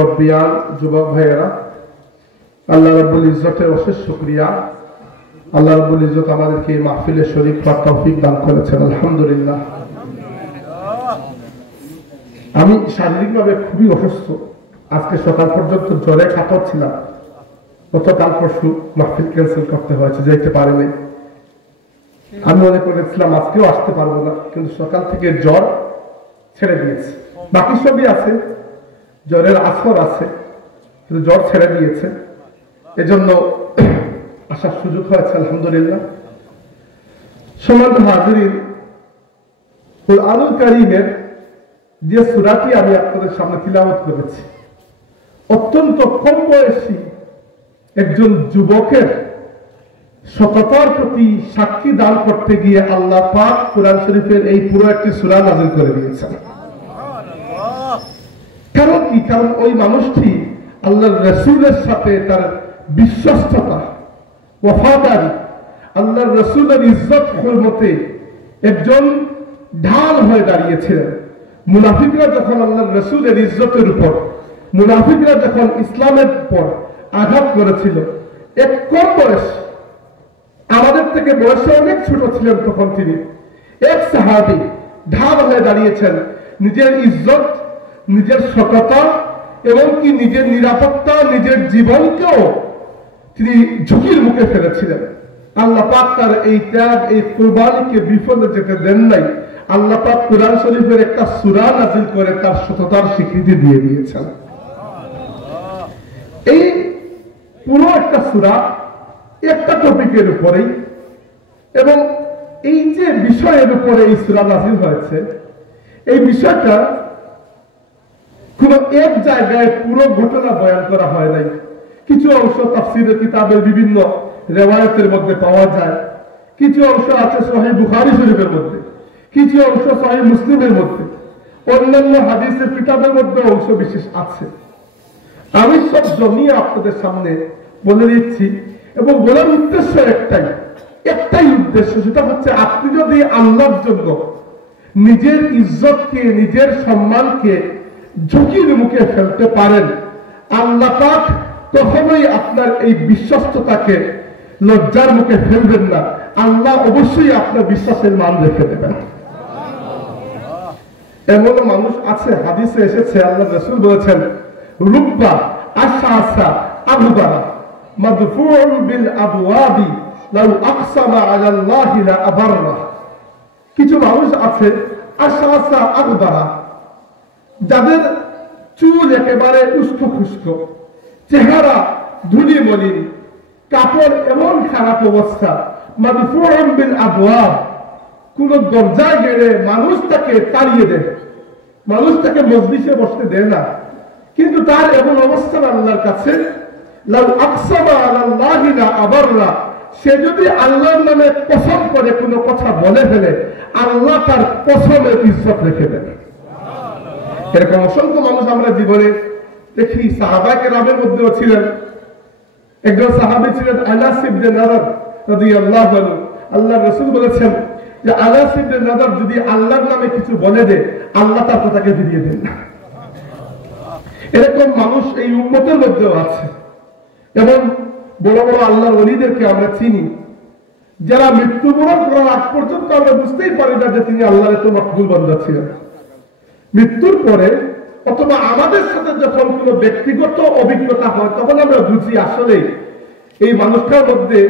রব্বিয়ান যুবক ভাইয়েরা, আল্লাহ রাব্বুল ইজ্জতের অশেষ শুকরিয়া। আল্লাহ রাব্বুল ইজ্জত আমাদেরকে এই মাহফিলে শরীক হওয়ার তৌফিক দান করেছেন, আলহামদুলিল্লাহ। আমি শারীরিকভাবে খুবই অসুস্থ, আজকে সকাল পর্যন্ত জ্বরে কাতর ছিলাম। গতকাল পরশু মাহফিল ক্যান্সেল করতে হয়েছে, যেতে পারিনি। আমি মনে করেছিলাম আজকেও আসতে পারবো না, কিন্তু সকাল থেকে জ্বর ছেড়ে দিয়েছে। বাকি সবই আছে, জ্বরের আসর আছে, কিন্তু জ্বর ছেড়ে দিয়েছে, এজন্য আসার সুযোগ হয়েছে, আলহামদুলিল্লাহ। সম্মানিত হাজিরিন, কুরআনুল কারীমের যে সূরাটি আমি আপনাদের সামনে তিলাওয়াত করেছি, অত্যন্ত কম বয়সী একজন যুবকের সততার প্রতি সাক্ষী দান করতে গিয়ে আল্লাহ পাক কুরআন শরীফের এই পুরো একটি সূরা নাযিল করে দিয়েছেন। কারণ কি? কারণ ওই মানুষটি আল্লাহর রাসূলের সাথে তার বিশ্বস্ততা, ওয়াফাদারি, আল্লাহর রাসূলের ইজ্জত হুরমতে একজন ঢাল হয়ে দাঁড়িয়েছিলেন। মুনাফিকরা যখন আল্লাহর রাসূলের ইজ্জতের উপর, মুনাফিকরা যখন ইসলামের উপর আঘাত করেছিল, এক কম বয়স, আমাদের থেকে বয়সে অনেক ছোট ছিলেন তখন তিনি, এক সাহাবী ঢাল হয়ে দাঁড়িয়েছেন, নিজের ইজ্জত, নিজের সততা এবং কি নিজের নিরাপত্তা, নিজের জীবনকেও তিনি ঝুঁকির মুখে ফেলেছিলেন। আল্লাহ পাক তার এই ত্যাগ, এই কুরবানিকে বিফলে যেতে দেন নাই। আল্লাহ পাক কুরআন শরীফের একটা সূরা নাযিল করে তার সততার স্বীকৃতি দিয়ে দিয়েছেন। এই পুরো একটা সূরা একটা টপিকের উপরেই, এবং এই যে বিষয়ের উপরে এই সূরা নাযিল হয়েছে, এই বিষয়টা কোন এক জায়গায় পুরো ঘটনা বয়ান করা হয় নাই। কিছু অংশ তাফসীরের কিতাবের বিভিন্ন রিওয়ায়াতের মধ্যে পাওয়া যায়, কিছু অংশ আছে সহিহ বুখারী শরীফের মধ্যে, কিছু অংশ সহিহ মুসলিমের মধ্যে, অন্যান্য হাদিসের কিতাবের মধ্যে অংশ বিশেষ আছে। আমি সব জমিয়ে আপনাদের সামনে বলে দিচ্ছি, এবং বলার উদ্দেশ্য একটাই উদ্দেশ্য, সেটা হচ্ছে আপনি যদি আল্লাহর জন্য নিজের ইজ্জতকে, নিজের সম্মানকে ঝুঁকির মুখে ফেলতে পারেন, আল্লাহ পাক কখনোই আপনার এই বিশ্বস্ততাকে লজ্জার মুখে ফেলবেন না। আল্লাহ অবশ্যই আপনার বিশ্বাসের মান রেখে দেবেন। এমন মানুষ আছে, হাদিসে এসেছে, আল্লাহ রাসূল বলেছেন, রুব্বা আশআসা আবদারা মাদফুউন বিল আবওয়াবি লাউ আকসামা আলা আল্লাহি লা আবাররা। কিছু মানুষ আছে আশআসা আবদারা, যাদের চুল একেবারে উস্কো খুস্কো, চেহারা ধুলি মলিন, কাপড় এমন খারাপ অবস্থা, মাদফুউন বিল আবওয়াব, কোন দরজায় গেলে মানুষ তাকে তাড়িয়ে দেয়, মানুষ তাকে মজলিসে বসতে দেয় না, কিন্তু তার এমন অবস্থান আল্লাহর কাছে, লাউ আকসামা আলা আল্লাহি লা আবাররা, সে যদি আল্লাহর নামে কসম করে কোনো কথা বলে ফেলে, আল্লাহ তার কসমের ইজ্জত রেখে দেন। এরকম অসংখ্য মানুষ আমরা জীবনে দেখি। সাহাবা কেরামের মধ্যেও ছিলেন, একজন সাহাবী ছিলেন আনাস ইবনে নাদর রাদিয়াল্লাহু আনহু। আল্লাহর রাসূল বলেছেন যে আনাস ইবনে নাদর যদি আল্লাহর নামে কিছু বলে দেয়, আল্লাহ তার কথাকে ফিরিয়ে দেন না। এরকম মানুষ এই উম্মতের মধ্যেও আছে। এবং বড় বড় আল্লাহর ওলিদেরকে আমরা চিনি, যারা মৃত্যুবরণ করার আগ পর্যন্ত আমরা বুঝতেই পারি না যে তিনি আল্লাহর এত মকবুল বান্দা ছিলেন। মৃত্যুর পরে অথবা আমাদের সাথে যখন কোনো ব্যক্তিগত অভিজ্ঞতা হয়, তখন আমরা বুঝি আসলে এই মানুষটার মধ্যে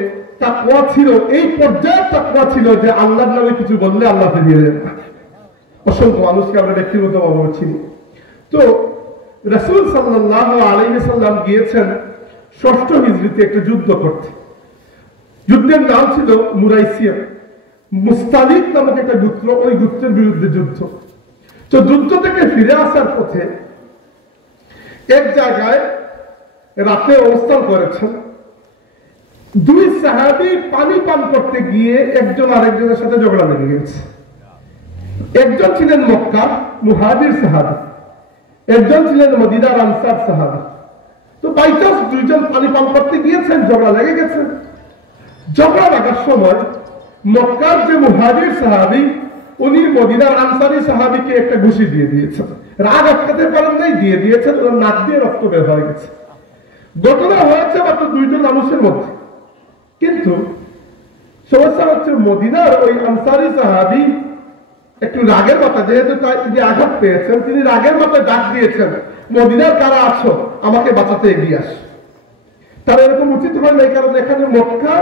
তাকওয়া ছিল, এই পর্যায়ে তাকওয়া ছিল যে আল্লাহর নামে কিছু বললে আল্লাহ ফিরিয়ে দেন না। অসংখ্য মানুষকে আমরা ব্যক্তিগতভাবে চিনি। তো রাসূল সাল্লাল্লাহু আলাইহি ওয়াসাল্লাম গিয়েছেন ৬ষ্ঠ হিজরিতে একটা যুদ্ধ করতে। যুদ্ধের নাম ছিল মুরাইসিয়া। মুস্তালিক নামক একটা গোত্র, ওই গোত্রের বিরুদ্ধে যুদ্ধ। তো যুদ্ধ থেকে ফিরে আসার পথে এক জায়গায় রাতে অবস্থান করেছেন। দুই সাহাবী পানি পান করতে গিয়ে একজন আরেকজনের সাথে ঝগড়া লেগে গেছে। একজন ছিলেন মক্কার মুহাজির সাহাবী, একজন ছিলেন মদিনার আনসার সাহাবী। তো বাই চান্স দুইজন পানি পান করতে গিয়েছেন, ঝগড়া লেগে গেছে। ঝগড়া লাগার সময় মক্কার যে মুহাজির সাহাবী উনি মদিনার আনসারী সাহাবীকে একটা ঘুষি দিয়ে দিয়েছেন, রাগ আটকাতে পারেন নাই, দিয়ে দিয়েছেন, ওর নাক দিয়ে রক্ত বের হয়ে গেছে। ঘটনা হয়েছে মাত্র 2 জন মানুষের মধ্যে, কিন্তু সমস্যা হচ্ছে মদিনার ওই আনসারী সাহাবী একটু রাগের মাথা, যেহেতু তিনি আঘাত পেয়েছেন, তিনি রাগের মাথায় ডাক দিয়েছেন, মদিনার কারা আছো, আমাকে বাঁচাতে এগিয়ে আস। তার এরকম উচিত হয় নাই, কারণ এখানে মক্কা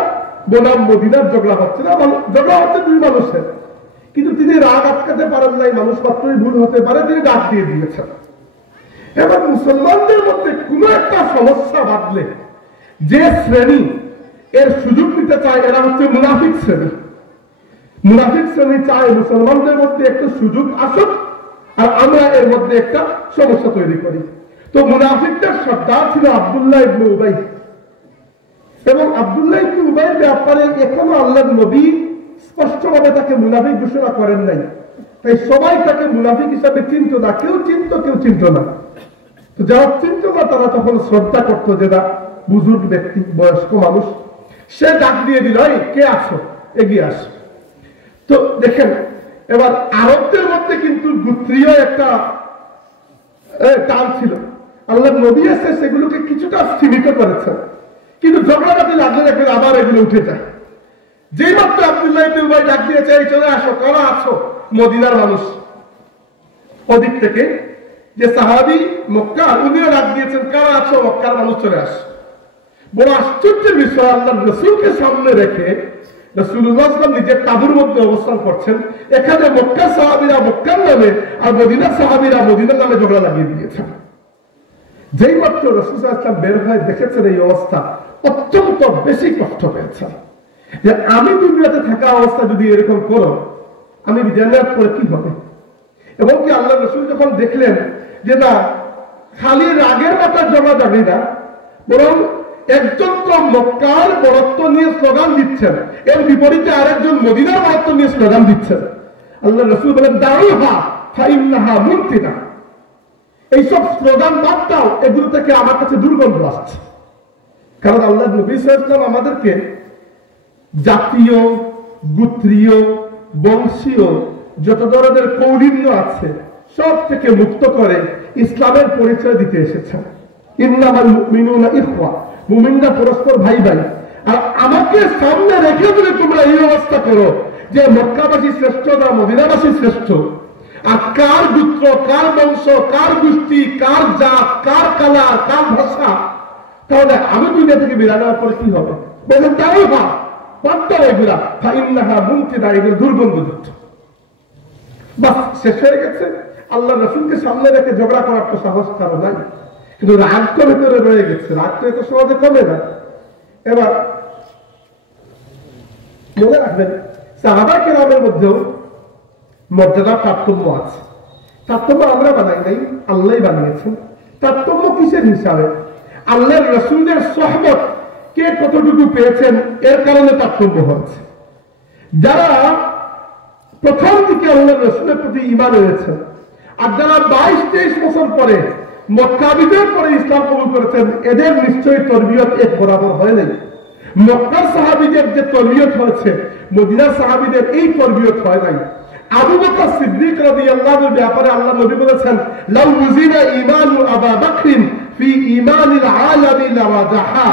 বনাম মদিনার ঝগড়া হচ্ছে না, ঝগড়া হচ্ছে 2 মানুষের, কিন্তু তিনি রাগ আটকাতে পারেন নাই, মানুষ মাত্রই ভুল হতে পারে, তিনি ডাক দিয়ে দিয়েছেন। এবার মুসলমানদের মধ্যে কোন একটা সমস্যা বাঁধলে যে শ্রেণী এর সুযোগ নিতে চায় এরা হচ্ছে মুনাফিক শ্রেণী। মুনাফিক শ্রেণী চায় মুসলমানদের মধ্যে একটা সুযোগ আসুক আর আমরা এর মধ্যে একটা সমস্যা তৈরি করি। তো মুনাফিকদের সর্দার ছিল আব্দুল্লাহ ইবনে উবাই, এবং আব্দুল্লাহ ইবনে উবাইয়ের ব্যাপারে এখনো আল্লাহর নবী স্পষ্টভাবে তাকে মুনাফিক ঘোষণা করেন নাই, তাই সবাই তাকে মুনাফিক হিসাবে চিনত না, কেউ চিনত কেউ চিনত না। তো যারা চিনত না তারা তখন শ্রদ্ধা করতো, যেটা বুজুর্গ ব্যক্তি, বয়স্ক মানুষ, সে ডাক দিয়ে দিল, এই কে আছো, এগিয়ে আস। তো দেখেন এবার আরবদের মধ্যে কিন্তু গোত্রীয় একটা টান ছিল, আল্লাহ নবী এসে সেগুলোকে কিছুটা সীমিত করেছেন, কিন্তু ঝগড়াঝাটি লাগলে দেখবেন আবার এগুলো উঠে যায়। যেই মাত্র আব্দুল্লাহ ইবনে উবাই ডাক দিয়েছে, এই চলে আসো, কারা আছো, মদিনার মানুষ, ওদিক থেকে যে সাহাবী মক্কা, উনিও ডাক দিয়েছেন, কারা আছো, মক্কার মানুষ, চলে আস। বড় আশ্চর্যের বিষয়, আল্লাহ রাসূলকে সামনে রেখে রাসূলুল্লাহ সাল্লাল্লাহু আলাইহি ওয়াসাল্লাম নিজের তাঁবুর মধ্যে অবস্থান করছেন, এখানে মক্কার সাহাবীরা মক্কার নামে আর মদিনার সাহাবীরা মদিনার নামে ঝগড়া লাগিয়ে দিয়েছেন। যেই মাত্র রাসূল সাল্লাল্লাহু আলাইহি ওয়াসাল্লাম বের হয়ে দেখেছেন এই অবস্থা, অত্যন্ত বেশি কষ্ট পেয়েছেন যে আমি দুনিয়াতে থাকা অবস্থা যদি এরকম করো, আমি জান্নাত পরে কি হবে। এবং কি আল্লাহ রাসূল যখন দেখলেন যে না, খালি রাগের মাথায় ঝগড়াঝাটি না, বরং একজন তো মক্কার বরত্ব নিয়ে স্লোগান দিচ্ছেন, এর বিপরীতে আরেকজন মদিনার বরত্ব নিয়ে স্লোগান দিচ্ছেন, আল্লাহ রাসূল বলেন, দাউহা ফাইন্নাহা মুনতিনা, এইসব স্লোগান বাদ দাও, এগুলো থেকে আমার কাছে দুর্গন্ধ আসছে। কারণ আল্লাহ নবী সাল্লাল্লাহু আলাইহি ওয়াসাল্লাম আমাদেরকে জাতীয়, গোত্রীয়, বংশীয় যত ধরনের কৌলিন্য আছে সব থেকে মুক্ত করে ইসলামের পরিচয় দিতে এসেছেন। ইন্নামাল মুমিনুনা ইখওয়া, মুমিনরা পরস্পর ভাই ভাই। আর আমাকে সামনে রেখে যদি তোমরা এই অবস্থা করো যে মক্কাবাসী শ্রেষ্ঠ না মদিনাবাসী শ্রেষ্ঠ, আর কার গোত্র, কার বংশ, কার গোষ্ঠী, কার জাত, কার কালার, কার ভাষা, তাহলে আমি দুনিয়া থেকে বিদায় নেওয়ার পরে কি হবে? বলেন তাই বা বার্তা এগুলা ফাইন্নাহা মুনতিনা, এগুলো দুর্গন্ধযুক্ত। বাস শেষ হয়ে গেছে। আল্লাহ রাসূলকে সামনে রেখে ঝগড়া করার তো সাহস কারো নাই, কিন্তু রাগ তো ভেতরে রয়ে গেছে, রাগ তো এত সহজে কমে না। এবার মনে রাখবেন, সাহাবা কেরামের মধ্যেও মর্যাদার তারতম্য আছে। তারতম্য আমরা বানাই নাই, আল্লাহ বানিয়েছেন। তারতম্য কিসের হিসাবে? আল্লাহর রাসূলের সোহবত কে কতটুকু পেয়েছেন এর কারণে তারতম্য হচ্ছে। যারা প্রথম দিকে আল্লাহর রাসূলের প্রতি ঈমান এনেছেন, আর যারা 22-23 বছর পরে মক্কা বিজয়ের পরে ইসলাম কবুল করেছেন, এদের নিশ্চয়ই তরবিয়ত এক বরাবর হয় নাই। মক্কার সাহাবীদের যে তরবিয়ত হয়েছে, মদিনার সাহাবীদের এই তরবিয়ত হয় নাই। আবু বকর সিদ্দিক রাদিয়াল্লাহু আনহুর ব্যাপারে আল্লাহ নবী বলেছেন, লাউ উযিনা ঈমানু আবু বকর ফি ঈমানিল আলামি লাওয়াজাহা,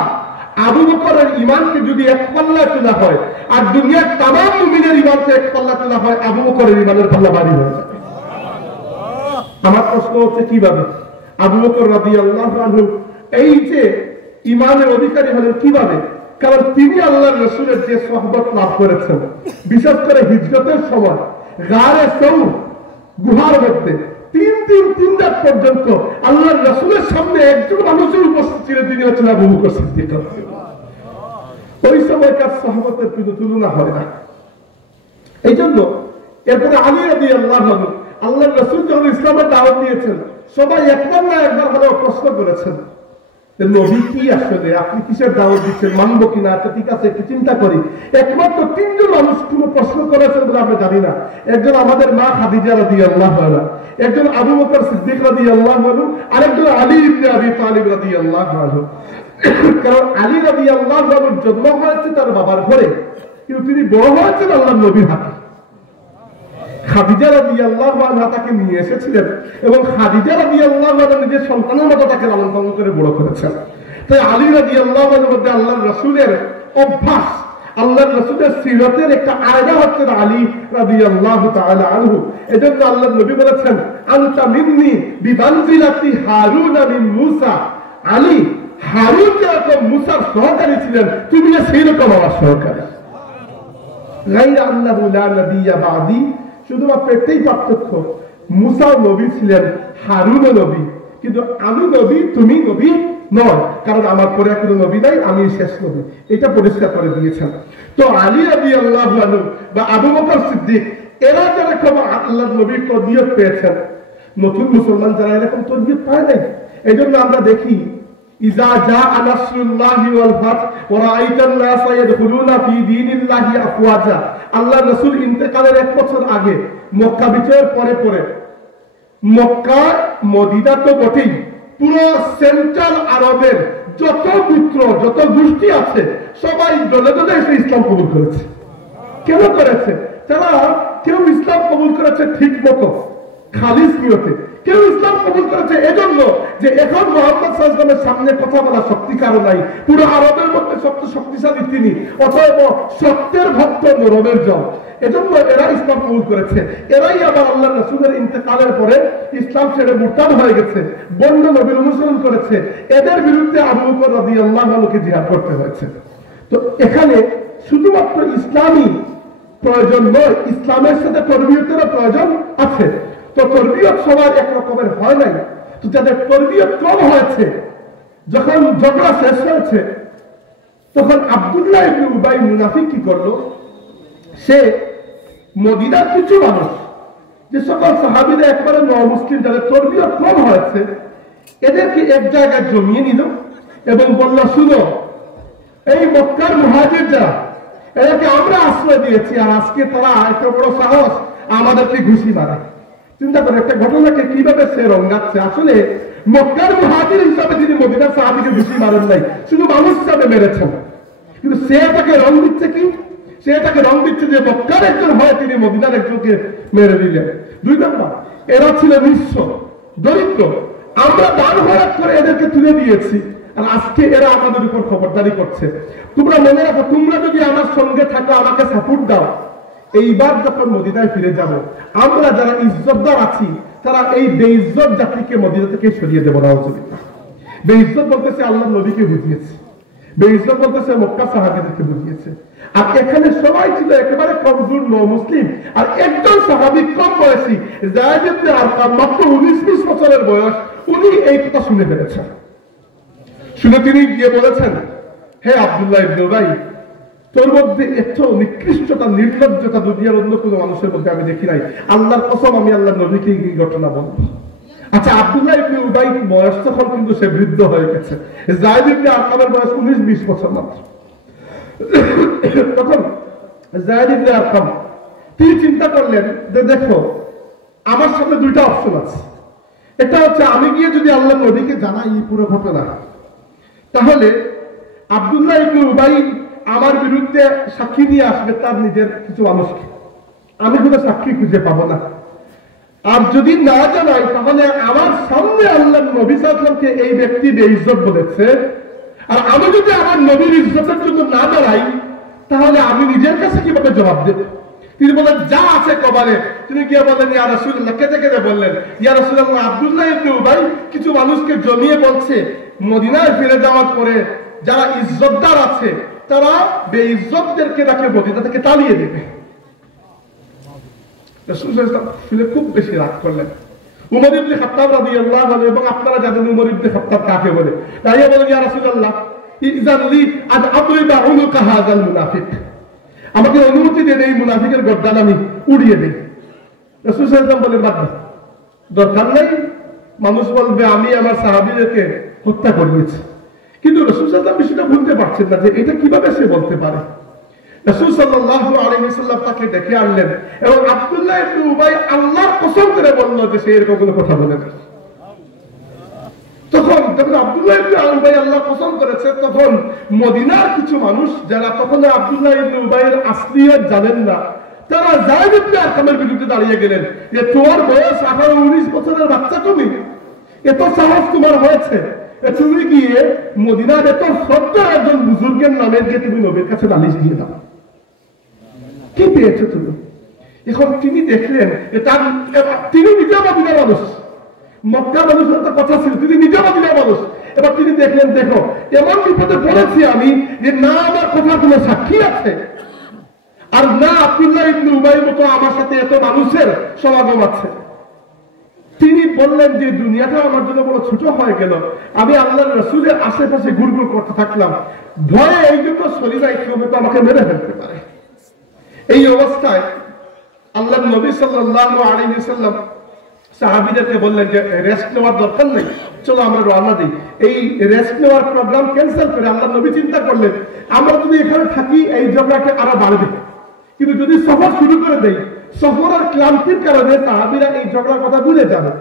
আবু বকরের ঈমানকে যদি এক পাল্লায় তোলা হয় আর দুনিয়ার तमाम মুমিনের ঈমানকে এক পাল্লায় তোলা হয়, আবু বকরের ঈমানের পাল্লা ভারী হয়ে যাবে। আমার প্রশ্ন হচ্ছে কিভাবে আবু বকর রাদিয়াল্লাহু আনহু এই যে ঈমানের অধিকারী হলেন কিভাবে? কারণ তিনি আল্লাহর রাসূলের যে সোহবত লাভ করেছেন, বিশেষ করে হিজরতের সময় গারে সৌর গুহার মধ্যে 3 রাত পর্যন্ত আল্লাহর রাসূলের সামনে একজন মানুষের উপস্থিত ছিলেন, তিনি হচ্ছেন আবু বকর সিদ্দিক। ওই সময়কার সোহবতের কোনো তুলনা হয় না। এই জন্য এরপরে আলী রাদিয়াল্লাহু আনহু, আল্লাহর রাসূল যখন ইসলামের দাওয়াত দিয়েছেন, সবাই একবার না একবার হলেও প্রশ্ন করেছেন, নবী কি আসলে, আপনি কিসের দাওয়াত দিচ্ছেন, মানবো কিনা, আচ্ছা ঠিক আছে একটু চিন্তা করি। একমাত্র 3 জন মানুষ কোনো প্রশ্ন করেছেন বলে আমরা জানি না। একজন আমাদের মা খাদিজা রাদিয়াল্লাহু আনহা, একজন আবু বকর সিদ্দিক রাদিয়াল্লাহু আনহু, আরেকজন আলী ইবনে আবি তালিব রাদিয়াল্লাহু আনহু। কারণ আলী রাদিয়াল্লাহু আনহুর জন্ম হয়েছে তার বাবার ঘরে, কিন্তু তিনি বড় হয়েছেন আল্লাহর নবীর হাতে। খাদিজা রাদিয়াল্লাহু আনহা তাকে নিয়ে এসেছিলেন এবং খাদিজা রাদিয়াল্লাহু আনহা নিজের সন্তানের মতো তাকে লালন পালন করে বড় করেছেন। তাই আলী রাদিয়াল্লাহু আনহুর মধ্যে আল্লাহর রাসূলের অভ্যাস, আল্লাহর রাসূলের সিরাতের একটা আয়না হচ্ছে আলী রাদিয়াল্লাহু তাআলা আনহু। এজন্য আল্লাহর নবী বলেছেন, আনতা মিন্নি বিমানজিলাতি হারুন মিন মূসা। আলী হারুন যেরকম মূসার সহকারী ছিলেন, তুমি সেই রকম আমার সহকারী। গায়রা আন্নাহু লা নাবিয়্যা বা'দি, শুধুমাত্র একটাই পার্থক্য, মূসা নবী ছিলেন, হারুনও নবী, কিন্তু আমি নবী, তুমি নবী নয়, কারণ আমার পরে কোনো নবী নাই, আমি শেষ নবী। এটা পরিষ্কার করে দিয়েছেন। তো আলী রাদিয়াল্লাহু আনহু বা আবু বকর সিদ্দিক এরা যেরকম আল্লাহর নবীর তরবিয়ত পেয়েছেন, নতুন মুসলমান যারা এরকম তরবিয়ত পায় নাই। এই জন্য আমরা দেখি ইজা জাআ নাসরুল্লাহি ওয়াল ফাত ওয়া রাআইতান নাসা ইয়াদখুলুনা ফি দীনিল্লাহি আফওয়াজা। আল্লাহর রাসূল ইন্তেকালের 1 বছর আগে মক্কা বিজয়ের পরে মক্কা মদিনা তো বটেই, পুরো সেন্ট্রাল আরবের যত গোত্র যত গোষ্ঠী আছে সবাই দলে দলে এসে ইসলাম কবুল করেছে। কেন করেছে? তারা কেউ ইসলাম কবুল করেছে ঠিক মতো খালিস নিয়তে, কেউ ইসলাম কবুল করেছে এজন্য যে এখন মুহাম্মদ সাল্লাল্লাহু আলাইহি ওয়াসাল্লামের সামনে কথা বলা শক্তি কারো নাই, পুরো আরবের মধ্যে সবচেয়ে শক্তিশালী তিনি, অতএব সত্যের ভক্ত নরমের জল, এজন্য এরা ইসলাম কবুল করেছে। এরাই আবার আল্লাহর রাসূলের ইন্তেকালের পরে ইসলাম ছেড়ে মুরতাদ হয়ে গেছে, বন্য নবীর অনুসরণ করেছে। এদের বিরুদ্ধে আবু বকর রাদিয়াল্লাহু আনহুকে জিহাদ করতে হয়েছে। তো এখানে শুধুমাত্র ইসলামই প্রয়োজন নয়, ইসলামের সাথে তরবিয়তেরও প্রয়োজন আছে। তো তরবিয়ত সবার এক রকমের হয় নাই। তো যাদের তরবিয়ত কম হয়েছে, যখন ঝগড়া শেষ হয়েছে, তখন আব্দুল্লাহ ইবনে উবাই মুনাফিক কি করলো, সে মদিনার কিছু মানুষ, যে সকল সাহাবীরা একবারে মুসলিম, যাদের তরবিয়ত কম হয়েছে, এদেরকে এক জায়গায় জমিয়ে নিল এবং বলল, শুনো, এই মক্কার মুহাজির যারা, এদেরকে আমরা আশ্রয় দিয়েছি, আর আজকে তারা এত বড় সাহস আমাদেরকে ঘুষি মারে। চিন্তা করে একটা ঘটনাকে কিভাবে সে রঙাচ্ছে। আসলে মক্কার মুহাজির হিসাবে তিনি মদিনার সাহাবীকে ঘুষি মারেন নাই, শুধু মানুষ হিসাবে মেরেছেন। কিন্তু সে তাকে রং দিচ্ছে কি, সে তাকে রং দিচ্ছে যে মক্কার একজন হয়, তিনি মদিনার একজনকে মেরে দিলেন। 2 নম্বর, এরা ছিল নিঃস্ব দরিদ্র, আমরা দান খরচ করে এদেরকে তুলে দিয়েছি, আর আজকে এরা আমাদের উপর খবরদারি করছে। তোমরা মনে রাখো, তোমরা যদি আমার সঙ্গে থাকো, আমাকে সাপোর্ট দাও, এইবার যখন মদিনায় ফিরে যাব, আমরা যারা ইজ্জতদার আছি তারা এই বেইজ্জত জাতিকে মদিনা থেকে সরিয়ে দেব না। বেইজ্জত বলতেছে আল্লাহর নবীকে বুঝিয়েছে, বেইজ্জত বলতেছে মক্কা সাহাবীদেরকে বুঝিয়েছে। আর এখানে সবাই ছিল একেবারে কমজোর মুসলিম, আর একজন সাহাবী কম বয়সী যায়েদ ইবনে আরকাম, মাত্র 19-20 বছরের বয়স, উনি এই কথা শুনে ফেলেছেন। শুনে তিনি গিয়ে বলেছেন, হে আব্দুল্লাহ ইবনে উবাই, তোর মধ্যে এত নিকৃষ্টতা, নির্লজ্জতা দুনিয়ার অন্য কোনো মানুষের মধ্যে আমি দেখি নাই। আল্লাহর কসম, আমি আল্লাহর নবীকে এই ঘটনা বলবো। আচ্ছা, আব্দুল্লাহ ইবনে উবাই বয়স তখন কিন্তু সে বৃদ্ধ হয়ে গেছে, যায়েদ ইবনে আরকামের বয়স 19-20 বছর মাত্র। তখন যায়েদ ইবনে আরকাম তিনি চিন্তা করলেন যে দেখো, আমার সামনে 2টা অপশন আছে। এটা হচ্ছে আমি গিয়ে যদি আল্লাহর নবীকে জানাই এই পুরো ঘটনা, তাহলে আব্দুল্লাহ ইবনে উবাই আমার বিরুদ্ধে সাক্ষী নিয়ে আসবে তার নিজের কিছু মানুষকে, আমি কোনো সাক্ষী খুঁজে পাবো না। আর যদি না জানাই, তাহলে আমার সামনে আল্লাহর নবী সাল্লাল্লাহু আলাইহি ওয়াসাল্লামকে এই ব্যক্তি বেইজ্জত বলেছে, আর আমি যদি আমার নবীর ইজ্জতের জন্য না দাঁড়াই, তাহলে আমি নিজের কাছে কিভাবে জবাব দেব? তিনি বলেন, যা আছে কবারে। তিনি গিয়ে বলেন, ইয়া রাসূলুল্লাহ, কেঁদে কেঁদে বললেন, ইয়া রাসূলুল্লাহ, আব্দুল্লাহ ইবনে উবাই কিছু মানুষকে জমিয়ে বলছে মদিনায় ফিরে যাওয়ার পরে যারা ইজ্জতদার আছে তারা বেইজ্জতদেরকে তাকে মদিনা থেকে তাড়িয়ে দেবে। রাসূল সাল্লাল্লাহু আলাইহি ওয়াসাল্লাম শুনে খুব বেশি রাগ করলেন। উমর ইবনে খাত্তাব রাদিয়াল্লাহু আনহু, এবং আপনারা জানেন উমর ইবনে খাত্তাব কাকে বলে, তাই বলেন, ইয়া রাসূলুল্লাহ, ইযান লি আন আদরিবা উনুকা হাযাল মুনাফিক, আমাকে অনুমতি দেন এই মুনাফিকের গর্দান আমি উড়িয়ে দেই। রাসূল সাল্লাল্লাহু আলাইহি ওয়াসাল্লাম বলেন, বাদ দাও, দরকার নাই, মানুষ বলবে আমি আমার সাহাবীদেরকে হত্যা করেছি। কিন্তু রাসূল সাল্লাল্লাহু আলাইহি ওয়াসাল্লাম বিষয়টা ভুলতে পারছেন না যে এটা কিভাবে সে বলতে পারে। রাসূল সাল্লাল্লাহু আলাইহি ওয়াসাল্লাম তাকে ডেকে আনলেন এবং আব্দুল্লাহ ইবনে উবাই আল্লাহর কসম করে বলল যে সে এরকম কোনো কথা বলে না। তখন যখন আব্দুল্লাহ ইবনে উবাই আল্লাহর কসম করেছে, তখন মদিনার কিছু মানুষ যারা তখন আব্দুল্লাহ ইবনে উবাইয়ের আসলিয়ত জানেন না, তারা যায়েদ ইবনে আরকামের বিরুদ্ধে দাঁড়িয়ে গেলেন যে তোমার বয়স 18-19 বছরের বাচ্চা, তুমি এত সাহস তোমার হয়েছে, তুমি গিয়ে মদিনার এত শ্রদ্ধা একজন বুজুর্গের নামে গিয়ে তুমি নবীর কাছে নালিশ দিয়ে দাও, কি পেয়েছো তুমি? এখন তিনি দেখলেন তিনি নিজে মদিনার মানুষ, মক্কা মানুষের তো কথা ছিল, তিনি নিজে মদিনার মানুষ। এবার তিনি দেখলেন, দেখো এমন বিপদে পড়েছি আমি যে না আমার কথা কোনো সাক্ষী আছে, আর না আব্দুল্লাহ ইবনে উবাইর মতো আমার সাথে এত মানুষের সমাগম আছে। তিনি বললেন যে দুনিয়াটা আমার জন্য বড় ছোট হয়ে গেল, আমি আল্লাহর রাসূলের আশেপাশে ঘুরঘুর করতে থাকলাম, ভয়ে এই জন্য শরীরে কেউ তো আমাকে মেরে ফেলতে পারে। এই অবস্থায় আল্লাহর নবী সাল্লাল্লাহু আলাইহি ওয়াসাল্লাম সাহাবীদেরকে বললেন যে রেস্ট নেওয়ার দরকার নেই, চলো আমরা রওনা দিই। এই রেস্ট নেওয়ার প্রোগ্রাম ক্যান্সেল করে আল্লাহর নবী চিন্তা করলেন, আমরা যদি এখানে থাকি এই ঝগড়াটা আরো বাড়বে, কিন্তু যদি সফর শুরু করে দেই, সফরের ক্লান্তির কারণে সাহাবীরা এই ঝগড়ার কথা ভুলে যাবে।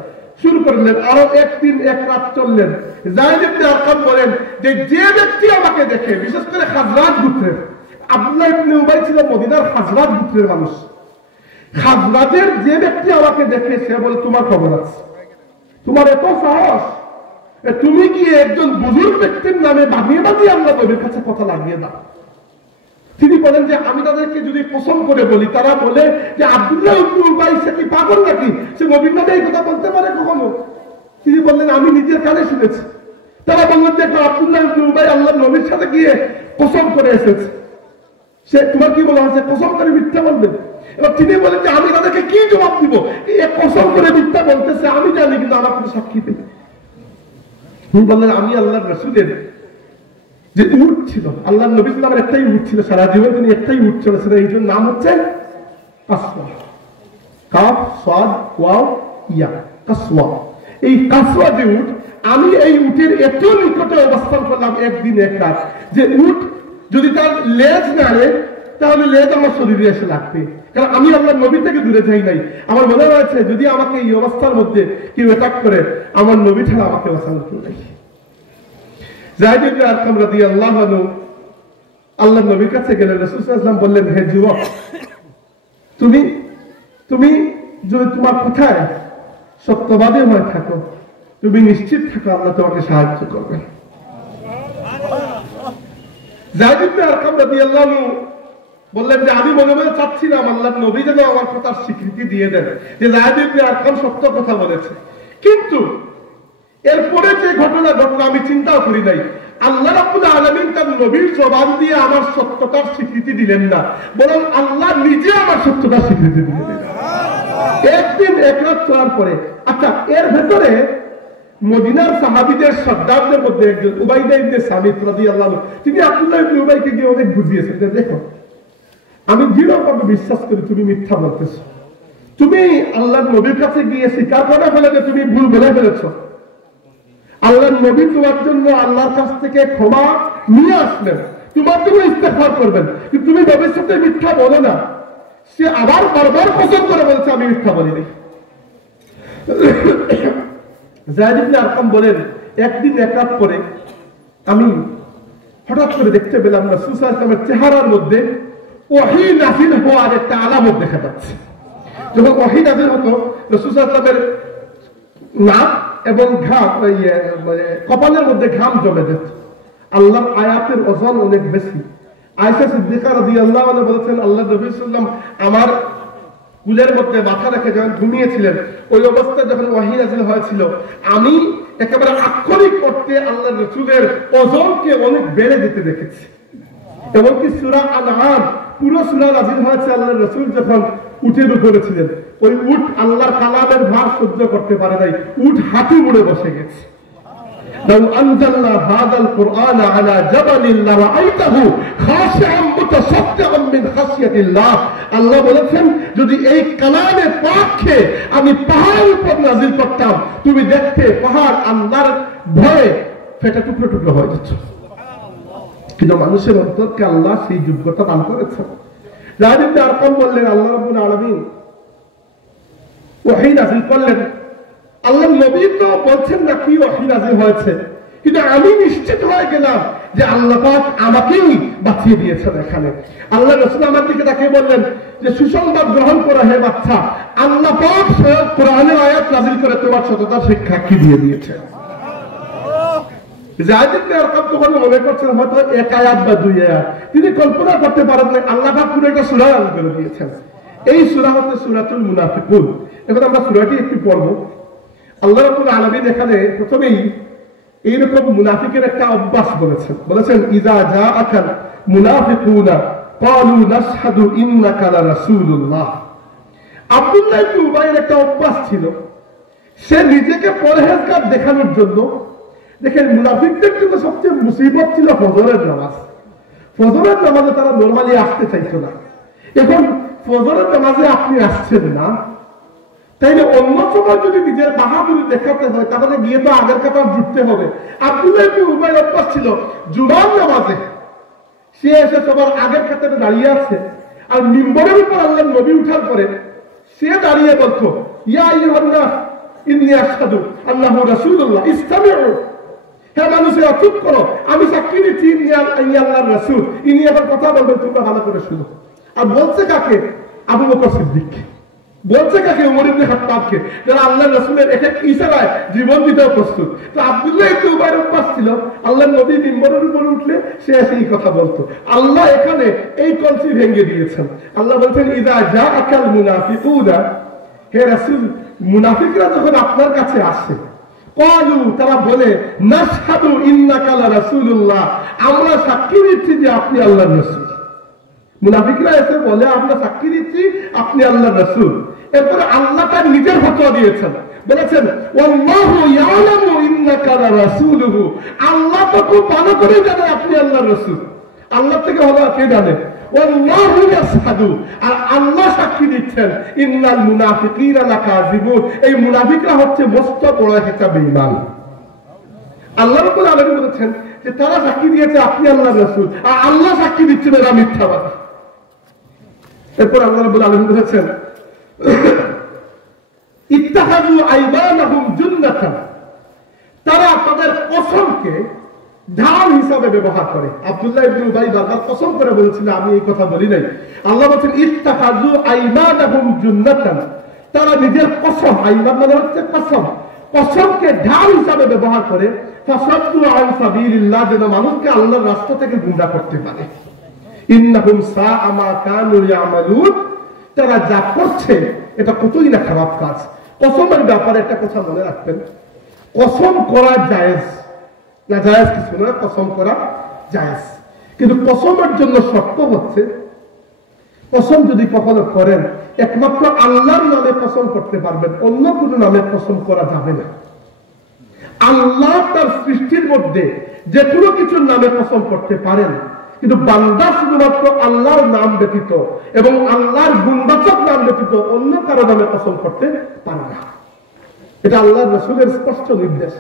শুরু করলেন, আরো 1 দিন 1 রাত চললেন। যায়েদ ইবনে আরকাম বলেন যে যে ব্যক্তি আমাকে দেখে, বিশেষ করে খাজরাজ গোত্রের, আব্দুল্লাহ ইবনে উবাই ছিল মদিনার খাজরাজ গোত্রের মানুষ, খাজরাজের যে ব্যক্তি আমাকে দেখে সে বলে তোমার খবর আছে, তোমার এত সাহস, তুমি কি একজন বুজুর্গ ব্যক্তির নামে বানিয়ে বানিয়ে আল্লাহ নবীর কাছে কথা লাগিয়ে দাও। তিনি বলেন যে আমি তাদেরকে যদি পছন্দ করে বলি, তারা বলে যে আব্দুল্লাহ ইবনে উবাই সে কি পাগল নাকি, সে নবীর নামে এই কথা বলতে পারে কখনো? তিনি বললেন আমি নিজের কানে শুনেছি। তারা বললেন যে আব্দুল্লাহ ইবনে উবাই আল্লাহ নবীর সাথে গিয়ে কসম করে এসেছে, সে তোমার কি বলা হয়েছে কসম করে মিথ্যা বলবে? এবার তিনি বলেন যে আমি তাদেরকে কি জবাব দিব, কসম করে মিথ্যা বলতেছে আমি জানি, কিন্তু আমার কোনো সাক্ষী নেই। তিনি বললেন আমি আল্লাহর রাসূলের যে উট ছিল, আল্লাহ নবী সাল্লাল্লাহু আলাইহি ওয়াসাল্লামের একটাই উট ছিল, সারা জীবন তিনি একটাই উট চলেছিলেন, এই জন্য নাম হচ্ছে কাসওয়া, কাফ সাদ ওয়াও ইয়া, কাসওয়া। এই কাসওয়া যে উট, আমি এই উটের এত নিকটে অবস্থান করলাম 1 দিন 1 রাত, যে উট যদি তার লেজ নাড়ে তাহলে লেজ আমার শরীরে এসে লাগবে, কারণ আমি আল্লাহর নবী থেকে দূরে যাই নাই। আমার মনে হয়েছে যদি আমাকে এই অবস্থার মধ্যে কেউ অ্যাটাক করে, আমার নবী ছাড়া আমাকে বাঁচানো কেউ নাই। যায়েদ ইবনে আরকাম রাদিয়াল্লাহু আনহু আল্লাহর নবীর কাছে গেলেন, রাসূল সাল্লাল্লাহু আলাইহি ওয়াসাল্লাম বললেন, হে যুবক, তুমি যদি তোমার কথায় সত্যবাদী হয়ে থাকো, তুমি নিশ্চিত থাকো আল্লাহ তোমাকে সাহায্য করবেন। যায়েদ ইবনে আরকাম রাদিয়াল্লাহু আনহু বললেন যে আমি মনে মনে চাচ্ছিলাম আল্লাহর নবী যেন আমার কথার স্বীকৃতি দিয়ে দেন যে যায়েদ ইবনে আরকাম সত্য কথা বলেছে, কিন্তু এরপরে যে ঘটনা ঘটনা আমি চিন্তাও করি নাই, আল্লাহ রাব্বুল আলামিন তার নবীর জবান দিয়ে আমার সত্যতার স্বীকৃতি দিলেন না, বরং আল্লাহ নিজে আমার সত্যতার স্বীকৃতি দিলেন। 1 দিন 1 রাত চলার পরে, আচ্ছা এর ভেতরে মদিনার সাহাবীদের সর্দারদের মধ্যে একজন উবাইদা ইবনে সামিত রাদিয়াল্লাহু আনহু, তিনি আব্দুল্লাহ ইবনে উবাইকে গিয়ে অনেক বুঝিয়েছেন যে দেখো আমি দৃঢ়ভাবে বিশ্বাস করি তুমি মিথ্যা বলতেছো, তুমি আল্লাহর নবীর কাছে গিয়ে স্বীকার করে ফেলে যে তুমি ভুল বলে ফেলেছো, আল্লাহর নবী তোমার জন্য আল্লাহর কাছ থেকে ক্ষমা নিয়ে আসলেন, তোমার জন্য ইস্তেগফার করবেন, কিন্তু তুমি নবীর সাথে মিথ্যা বলো না। সে আবার বারবার কসম করে বলছে আমি মিথ্যা বলিনি। যায়েদ ইবনে আরকাম বলেন 1 দিন 1 রাত পরে আমি হঠাৎ করে দেখতে পেলাম রাসূল সাল্লাল্লাহু আলাইহি ওয়াসাল্লামের চেহারার মধ্যে ওহী নাযিল হওয়ার একটা আলামত দেখা যাচ্ছে। যখন ওহী নাযিল হতো, রাসূল সাল্লাল্লাহু আলাইহি ওয়াসাল্লামের নাক এবং ঘাম, কপালের মধ্যে ঘাম জমে যেত, আল্লাহর আয়াতের ওজন অনেক বেশি। আয়েশা সিদ্দিকা রাদিয়াল্লাহু আনহা বলেছেন আল্লাহর নবী সাল্লাল্লাহু আলাইহি ওয়াসাল্লাম আমার কুলের মধ্যে মাথা রেখে যখন ঘুমিয়েছিলেন, ওই অবস্থায় যখন ওহী নাযিল হয়েছিল, আমি একেবারে আক্ষরিক অর্থে আল্লাহর রাসূলের ওজনকে অনেক বেড়ে যেতে দেখেছি। এমনকি সূরা আনআম পুরো সূরা নাযিল হয়েছে আল্লাহর রাসূল যখন উটের উপরে ছিলেন, ওই উট আল্লাহর কালামের ভার সহ্য করতে পারে নাই, উট হাঁটু মুড়ে বসে গেছে। لو أنزلنا هذا القرآن على جبل لرأيته خاشعا متصدعا من خشية الله। আল্লাহ বলেছেন যদি এই কালামে পাককে আমি পাহাড়ের উপর নাযিল করতাম, তুমি দেখতে পাহাড় আল্লাহর ভয়ে ফেটে টুকরো টুকরো হয়ে যাচ্ছে। কিন্তু মানুষের অন্তরকে আল্লাহ সেই যোগ্যতা দান করেছেন। যায়েদ ইবনে আরকাম বললেন আল্লাহ রাব্বুল আলামিন ওহী নাযিল করলেন, আল্লাহ নবী তো বলছেন না কি ওহী নাযিল হয়েছে, কিন্তু আমি নিশ্চিত হয়ে গেলাম যে আল্লাহ পাক আমাকেই বাঁচিয়ে দিয়েছেন। এখানে আল্লাহ রাসূল আমার দিকে তাকিয়ে বললেন যে সুসংবাদ গ্রহণ করা হে বাচ্চা, আল্লাহ পাক স্বয়ং কোরআনের আয়াত নাযিল করে তোমার সততার শিক্ষা কি দিয়ে দিয়েছে। মনে করছেন হয়তো এক আয়াত বা দুই আয়াত, তিনি কল্পনা করতে পারেন না আল্লাহ পাক পুরো একটা সূরা নাযিল করে দিয়েছেন। এই সূরা হচ্ছে সূরাতুল মুনাফিকুন। এখন আমরা সূরাটি একটু পড়ব। আল্লাহ রাব্বুল আলামিন এখানে প্রথমেই এইরকম মুনাফিকের একটা অভ্যাস বলেছেন ইযা জাআকাল মুনাফিকুনা ক্বালু নাশহাদু ইন্নাকা লারাসূলুল্লাহ। আব্দুল্লাহ ইবনে উবাইয়ের একটা অভ্যাস ছিল, সে নিজেকে পরহেজগার দেখানোর জন্য, দেখেন মুনাফিকদের জন্য সবচেয়ে মুসিবত ছিল ফজরের নামাজ। ফজরের নামাজে তারা নরমালি আসতে চাইতো না। এখন ফজরের নামাজে আপনি আসছেন না, তাইলে অন্য সময় যদি নিজের বাহাদুরি দেখাতে হয় তাহলে গিয়ে তো আগের কাতার জুটতে হবে। আব্দুল্লাহ ইবনে উবাইর অভ্যাস ছিল জুমার নামাজে সে এসে সবার আগের কাতারে দাঁড়িয়ে আছে, আর মিম্বরের উপর আল্লাহর নবী উঠার পরে সে দাঁড়িয়ে বলতো ইয়া আইয়ুহান নাস ইন্নী আশহাদু আন্নাহু রাসূলুল্লাহ ইসতামিউ। হে মানুষেরা চুপ করো, আমি সাক্ষী দিচ্ছি ইনি আল্লাহর রাসূল। ইনি এখন কথা বলবেন, তোমরা ভালো করে শুনো। আর বলছে কাকে? আবু বকর সিদ্দিক। বলছে কাকে? উমর ইবনে খাত্তাবকে, যারা আল্লাহর রাসূলের এক এক ইশারায় জীবন দিতেও প্রস্তুত। তো আব্দুল্লাহ ইবনে উবাইর অভ্যাস ছিল আল্লাহর নবী মিম্বরের উপর উঠলে সে এসে এই কথা বলতো। আল্লাহ এখানে এই কলসি ভেঙে দিয়েছেন। আল্লাহ বলছেন ইযা জাআকাল মুনাফিকুনা, হে রাসূল মুনাফিকরা যখন আপনার কাছে আসে, ক্বালু তারা বলে নাশহাদু ইন্নাকা লারাসূলুল্লাহ, আমরা সাক্ষী দিচ্ছি যে আপনি আল্লাহর রাসূল। মুনাফিকরা এসে বলে আমরা সাক্ষী দিচ্ছি আপনি আল্লাহর রাসূল। এরপরে আল্লাহ তার নিজের ফতোয়া দিয়েছেন, বলেছেন ওয়াল্লাহু ইয়ালামু ইন্নাকা লারাসূলুহু, আল্লাহ তো খুব ভালো করে জানে আপনি আল্লাহর রাসূল। আল্লাহ থেকে ভালো কে জানে? ওয়াল্লাহু ইয়াশহাদু, আর আল্লাহ সাক্ষী দিচ্ছেন ইন্নাল মুনাফিকিনা লাকাযিবুন, এই মুনাফিকরা হচ্ছে মস্ত বড় একটা বেঈমান। আল্লাহ রাব্বুল আলামিন বলেছেন যে তারা সাক্ষী দিয়েছে আপনি আল্লাহর রাসূল, আর আল্লাহ সাক্ষী দিচ্ছেন এরা মিথ্যাবাদী। এরপর আল্লাহ রাব্বুল আলামিন বলেছেন ইত্তাখাযু আইমানাহুম জুন্নাতান, তারা তাদের কসমকে ঢাল হিসাবে ব্যবহার করে। আব্দুল্লাহ ইবনে উবাই বারবার কসম করে বলেছিল আমি এই কথা বলি নাই। আল্লাহ বলেছেন ইত্তাখাযু আইমানাহুম জুন্নাতান, তারা নিজের কসম, আইমান মানে হচ্ছে কসম, কসমকে ঢাল হিসাবে ব্যবহার করে ফাসাদু আন সাবিলিল্লাহ, যেন মানুষকে আল্লাহর রাস্তা থেকে গুমরাহ করতে পারে। ইন্নাহুম সাআ মা কানু ইয়ামালুন, তারা যা করছে এটা কতই না খারাপ কাজ। কসমের ব্যাপারে একটা কথা মনে রাখবেন, কসম করা জায়েজ না, জায়েজ কিছু না, কসম করা জায়েজ। কিন্তু কসমের জন্য শর্ত হচ্ছে কসম যদি কখনো করেন একমাত্র আল্লাহর নামে কসম করতে পারবেন, অন্য কোনো নামে কসম করা যাবে না। আল্লাহ তার সৃষ্টির মধ্যে যে কোনো কিছুর নামে কসম করতে পারেন, কিন্তু বান্দা শুধুমাত্র আল্লাহর নাম ব্যতীত এবং আল্লাহর গুণবাচক নাম ব্যতীত অন্য কারো নামে কসম করতে পারে না। এটা আল্লাহর রাসূলের স্পষ্ট নির্দেশ।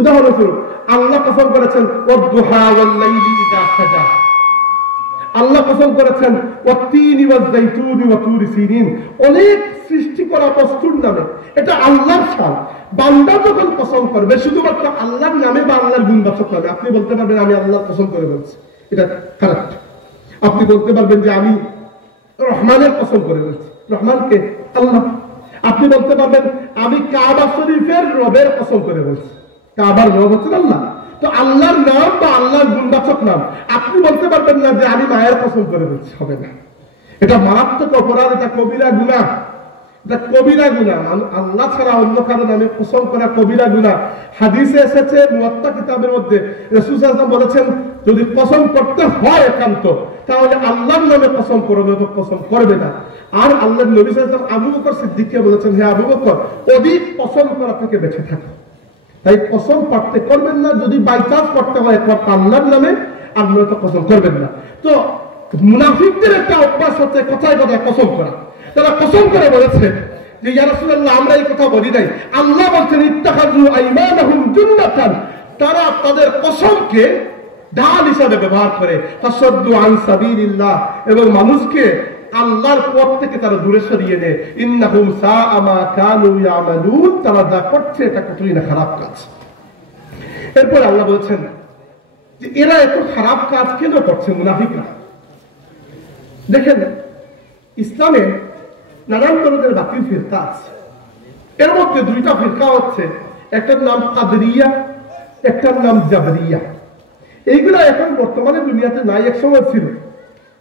উদাহরণস্বরূপ আল্লাহ কসম করেছেন ওয়াদ-দুহা ওয়াল-লাইলি ইযা সাজা, আল্লাহ কসম করেছেন ওয়াত-তিনি ওয়াজ-যাইতুনি ওয়া তুরি সিনিন, অনেক সৃষ্টি করা বস্তুর নামে। এটা আল্লাহর শান। বান্দা যখন কসম করবে শুধুমাত্র আল্লাহর নামে বা আল্লাহর গুণবাচক নামে, আপনি বলতে পারবেন আমি আল্লাহর কসম করে বলছি, এটা কারেক্ট। আপনি বলতে পারবেন যে আমি রহমানের কসম করে বলছি, রহমানকে আল্লাহ। আপনি বলতে পারবেন আমি কাবা শরীফের রবের কসম করে বলছি, কাবার রব হচ্ছেন আল্লাহ। তো আল্লাহর নাম বা আল্লাহর গুণবাচক নাম আপনি বলতে পারবেন না যে আমি মায়ের কসম করে বলছি, হবে না। এটা মারাত্মক অপরাধ, এটা কবিরা গুনাহ, এটা কবিরা গুনাহ। আল্লাহ ছাড়া অন্য কারো নামে কসম করা কবিরা গুনাহ। হাদিসে এসেছে মুওয়াত্তা কিতাবের মধ্যে রাসূল সাল্লাল্লাহু আলাইহি ওয়াসাল্লাম বলেছেন যদি কসম করতে হয় একান্ত তাহলে আল্লাহর নামে কসম করবে, তো কসম করবে না। আর আল্লাহর নবী সাল্লাল্লাহু আলাইহি ওয়াসাল্লাম আবু বকর সিদ্দিককে বলেছেন হে আবু বকর অধিক কসম করা থেকে বেঁচে থাকো। তাই কসম করতে করবেন না, যদি বাই চান্স করতে হয় একমাত্র আল্লাহর নামে, আর নয়তো কসম করবেন না। তো মুনাফিকদের একটা অভ্যাস হচ্ছে কথায় কথায় কসম করা। তারা কসম করে বলেছে যে ইয়া রাসূলুল্লাহ আমরা এই কথা বলি নাই, আল্লাহ বলছেন ইত্তাখাযু আইমানাহুম জুন্নাতান, তারা তাদের কসমকে ঢাল হিসাবে ব্যবহার করে ফাসাদু আন সাবিলিল্লাহ, এবং মানুষকে আল্লাহর পথ থেকে তারা দূরে সরিয়ে দেয়। ইন্নাহুম সাআ মা কানু ইয়ামালুন, তারা যা করছে এটা কতই না খারাপ কাজ। এরপর আল্লাহ বলছেন যে এরা এত খারাপ কাজ কেন করছে মুনাফিকরা। দেখেন ইসলামে নানান ধরনের বাতিল ফিরকা আছে, এর মধ্যে দুইটা ফিরকা হচ্ছে, একটার নাম কাদরিয়া, একটার নাম জাবরিয়া। এইগুলা এখন বর্তমানে দুনিয়াতে নাই, এক সময় ছিল।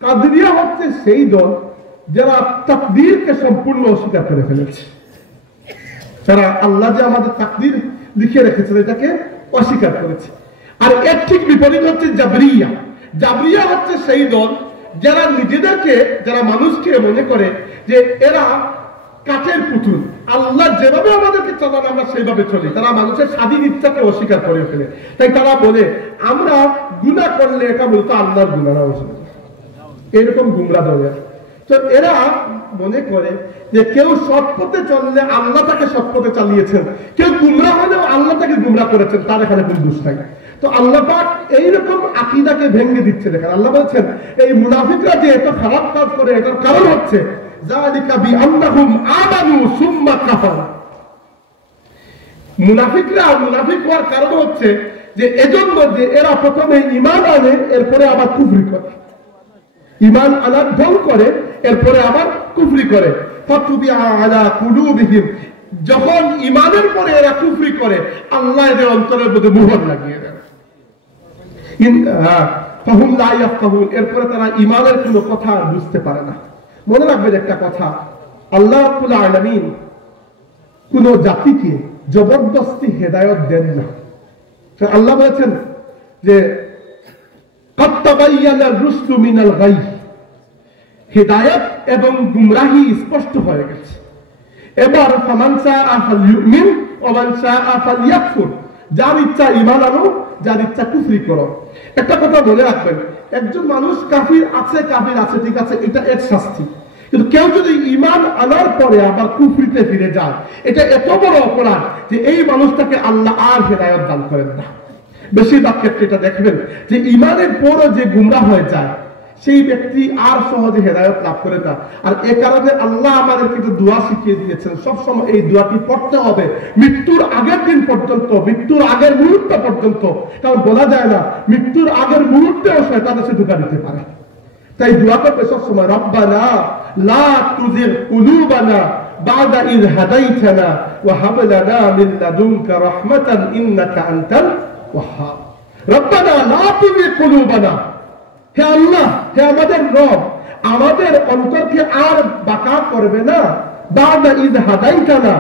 কাদরিয়া হচ্ছে সেই দল যারা তাকদীরকে সম্পূর্ণ অস্বীকার করে ফেলেছে, যারা আল্লাহ যে আমাদের তাকদীর লিখে রেখেছেন এটাকে অস্বীকার করেছে। আর এর ঠিক বিপরীত হচ্ছে জাবরিয়া। জাবরিয়া হচ্ছে সেই দল যারা নিজেদেরকে, যারা মানুষকে মনে করে যে এরা কাঠের পুতুল, আল্লাহ যেভাবে আমাদেরকে চালান আমরা সেইভাবে চলি। তারা মানুষের স্বাধীন ইচ্ছাকে অস্বীকার করে ফেলে। তাই তারা বলে আমরা গুনাহ করলে এটা বলতো আল্লাহর গুনাহ না, এরকম গুমরা দলে। তো এরা মনে করে যে কেউ সৎ পথে চললে আল্লাহ তাকে সৎ পথে চালিয়েছেন, কেউ গুমরা হলেও আল্লাহ তাকে গুমরা করেছেন, তার এখানে কোন দোষ নাই। তো আল্লাহ পাক এইরকম আকীদাকে ভেঙে দিচ্ছে। দেখেন আল্লাহ বলছেন এই মুনাফিকরা যে এত খারাপ কাজ করে এটার কারণ হচ্ছে যালিকা বিআন্নাহুম আমানু সুম্মা কাফারু। মুনাফিকরা মুনাফিক হওয়ার কারণ হচ্ছে যে এজন্য যে এরা প্রথমে ঈমান আনে এরপরে আবার কুফরি করে, ঈমান আনার ঢং করে এরপরে আবার কুফরি করে। ফাতুবিআ আলা কুলুবিহিম, যখন ঈমানের পরে এরা কুফরি করে আল্লাহ এদের অন্তরের মধ্যে মোহর লাগিয়ে দেন। ফাহুম লা ইয়াফকাহুন, এরপরে তারা ঈমানের কোনো কথা বুঝতে পারে না। মনে রাখবেন একটা কথা, আল্লাহ রাব্বুল আলামিন কোন জাতিকে জবরদস্তি হেদায়েত দেন না। আল্লাহ বলেছেন যে ক্বাদ তাবায়্যানা আর-রুশদু মিনাল গাই, হেদায়েত এবং গুমরাহি স্পষ্ট হয়ে গেছে। এবার ফামান শাআ ফালইউমিন ওয়া মান শাআ ফালইয়াকফুর, যার ইচ্ছা ঈমান আনো, যার ইচ্ছা কুফরি করো। একটা কথা মনে রাখবেন, একজন মানুষ কাফির আছে ঠিক আছে, এটা এক শাস্তি। কিন্তু কেউ যদি ঈমান আনার পরে আবার কুফরিতে ফিরে যায়, এটা এত বড় অপরাধ যে এই মানুষটাকে আল্লাহ আর হেদায়েত দান করেন না। বেশিরভাগ ক্ষেত্রে এটা দেখবেন যে ঈমানের পরও যে গুমরাহ হয়ে যায় সেই ব্যক্তি আর সহজে হেদায়েত লাভ করে না। আর এ কারণে আল্লাহ আমাদেরকে যে দোয়া শিখিয়ে দিয়েছেন, সবসময় এই দোয়াটি পড়তে হবে মৃত্যুর আগের দিন পর্যন্ত, মৃত্যুর আগের মুহূর্ত পর্যন্ত। কারণ বলা যায় না মৃত্যুর আগের মুহূর্তেও শয়তান এসে ধোঁকা দিতে পারে। তাই দোয়া করবে সবসময় রব্বানা লা তুযিগ কুলুবানা বা'দা ইয হাদাইতানা ওয়া হাব লানা মিন লাদুনকা রাহমাতান ইন্নাকা আনতাল ওয়াহ্হাব। রব্বানা লা তুযিগ কুলুবানা, হে আল্লাহ, হে আমাদের রব, আমাদের অন্তরকে আর বাঁকা করবে না। বা'দা ইয হাদাইতানা,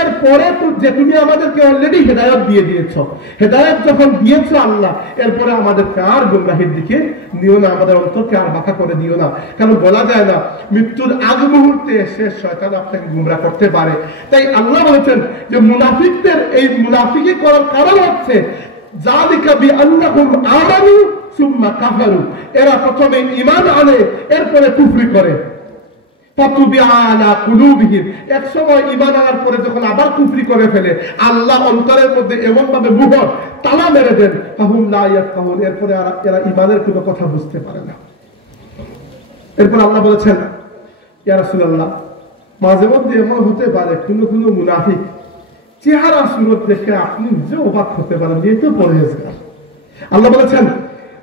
এরপরে তো যে তুমি আমাদেরকে অলরেডি হেদায়েত দিয়ে দিয়েছো, হেদায়েত যখন দিয়েছো আল্লাহ, এরপরে আমাদেরকে আর গুমরাহির দিকে নিও না, আমাদের অন্তরকে আর বাঁকা করে দিও না। কারণ বলা যায় না মৃত্যুর আগ মুহূর্তে এসে শয়তান আপনাকে গুমরা করতে পারে। তাই আল্লাহ বলেছেন যে মুনাফিকদের এই মুনাফিকি করার কারণ হচ্ছে যালিকা বিআন্নাহুম আমানু সুম্মা কাফারু, এরা প্রথমে ঈমান আনে এরপরে কুফরি করে। এক সময় ঈমান আনার পরে যখন আবার কুফরি করে ফেলে আল্লাহ অন্তরের মধ্যে এমন ভাবে মুহর তালা মেরে দেন, ফাহুম লা ইয়াফকাহুন, এরপরে এরা ঈমানের কোনো কথা বুঝতে পারে না। এরপর আল্লাহ বলেছেন ইয়া রাসূলুল্লাহ, মাঝে মধ্যে এমন হতে পারে কোনো মুনাফিক চেহারা সুরত দেখে আপনি নিজে অবাক হতে পারেন যে তো পরহেজগার। আল্লাহ বলেছেন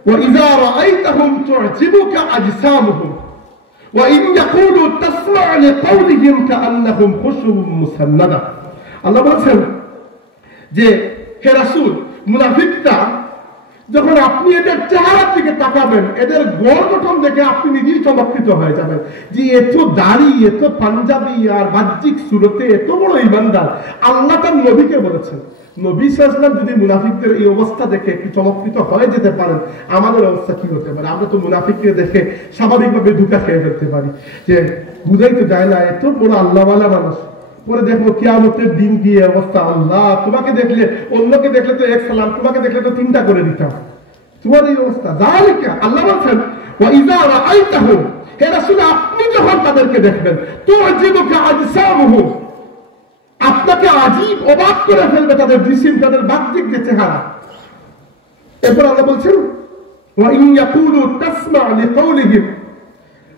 ওয়া ইযা রাআইতাহুম তু'জিবুকা আজসামুহুম ওয়া ইন ইয়াকুলু তাসমা'ু লিকাওলিহিম কাআন্নাহুম খুশুবুম মুসান্নাদা। আল্লাহ বলেছেন যে হে রাসূল, মুনাফিকরা যখন আপনি এদের চেহারার দিকে তাকাবেন, এদের গড় গঠন দেখে আপনি নিজেই চমৎকৃত হয়ে যাবেন যে এত দাড়ি, এত পাঞ্জাবি আর বাহ্যিক সুরতে এত বড় ঈমানদার। আল্লাহ তার নবীকে বলেছেন, নবী সাল্লাল্লাহু আলাইহি ওয়াসাল্লাম যদি মুনাফিকদের এই অবস্থা দেখে একটু চমৎকৃত হয়ে যেতে পারেন, আমাদের অবস্থা কি হতে পারে? আমরা তো মুনাফিককে দেখে স্বাভাবিকভাবে ধোঁকা খেয়ে ফেলতে পারি যে বুঝাই তো যায় না এত বড় আল্লাহওয়ালা মানুষ। পরে দেখবো কিয়ামতের দিন গিয়ে অবস্থা, আল্লাহ তোমাকে দেখলে, অন্যকে দেখলে তো এক সালাম, তোমাকে দেখলে তো তিনটা করে দিতাম, তোমার এই অবস্থা। যালিকা, আল্লাহ বলছেন ওয়া ইযা রাআইতাহুম, হে রাসূল আপনি যখন তাদেরকে দেখবেন, তু'জিবুকা আজসামুহুম, আপনাকে আজীব অবাক করে ফেলবে তাদের জিসিম, তাদের বাহ্যিক যে চেহারা। এরপর আল্লাহ বলছেন ওয়া ইন ইয়াকুলু তাসমা' লিকাওলিহিম,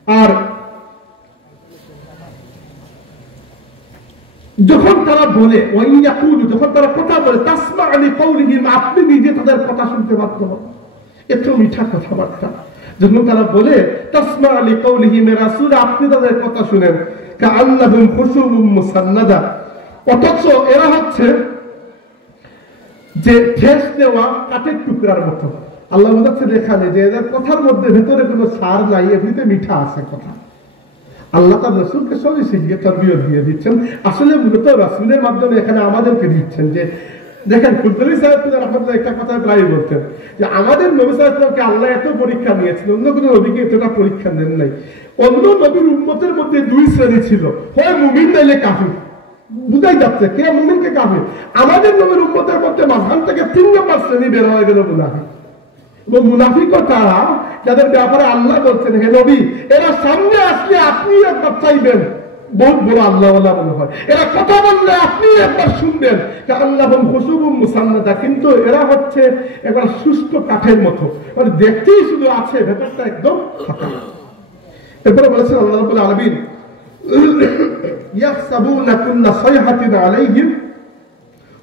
আর যখন তারা বলে যখন তারা কথা বলে তাসমা লিকাউলিহিম, আপনি নিজে তাদের কথা শুনতে বাধ্য হন। এত মিঠা কথাবার্তা যখন তারা বলে তাসমা লিকাউলিহিম, রাসূল আপনি তাদের কথা শুনেন, কাআন্নাহুম খুশুবুম মুসান্নাদা, অথচ এরা হচ্ছে যে ঠেস দেওয়া কাঠের টুকরার মতো। আল্লাহ বলছেন এখানে যে এদের কথার মধ্যে ভেতরে কোনো সার নাই, এমনিতে মিঠা আছে কথা। আল্লাহ তার রাসূলকে সবই শিখিয়ে তারবিয়ত দিয়ে দিচ্ছেন। আসলে মূলত রাসূলের মাধ্যমে এখানে আমাদেরকে দিচ্ছেন যে দেখেন, ফুলতলি সাহেব রাহমাতুল্লাহ একটা কথা প্রায় বলতেন যে আমাদের নবী সাল্লাল্লাহু আলাইহি ওয়াসাল্লামকে আল্লাহ এত পরীক্ষা নিয়েছেন, অন্য কোনো নবীকে এতটা পরীক্ষা দেন নাই। অন্য নবীর উম্মতের মধ্যে দুই শ্রেণী ছিল, হয় মুমিন নাইলে কাফির। বুঝাই যাচ্ছে কে মুমিন কে কাফির। আমাদের নবীর উম্মতের মধ্যে মাঝখান থেকে 3 নম্বর শ্রেণী বের হয়ে গেল মুনাফিক। এবং মুনাফিকও তারা যাদের ব্যাপারে আল্লাহ বলছেন হে নবী এরা সামনে আসলে আপনি একবার চাইবেন, বহুত বড় আল্লাহওয়ালা মনে হয়। এরা কথা বললে আপনি একবার শুনবেন, কাআন্নাহুম খুশুবুম মুসান্নাদা, কিন্তু এরা হচ্ছে একবার শুষ্ক কাঠের মতো, মানে দেখতেই শুধু আছে, ভেতরটা একদম ফাঁকা। এরপরে বলেছেন আল্লাহ রাব্বুল আলামিন ইয়াহসাবুনা কুল্লা সাইহাতিন আলাইহিম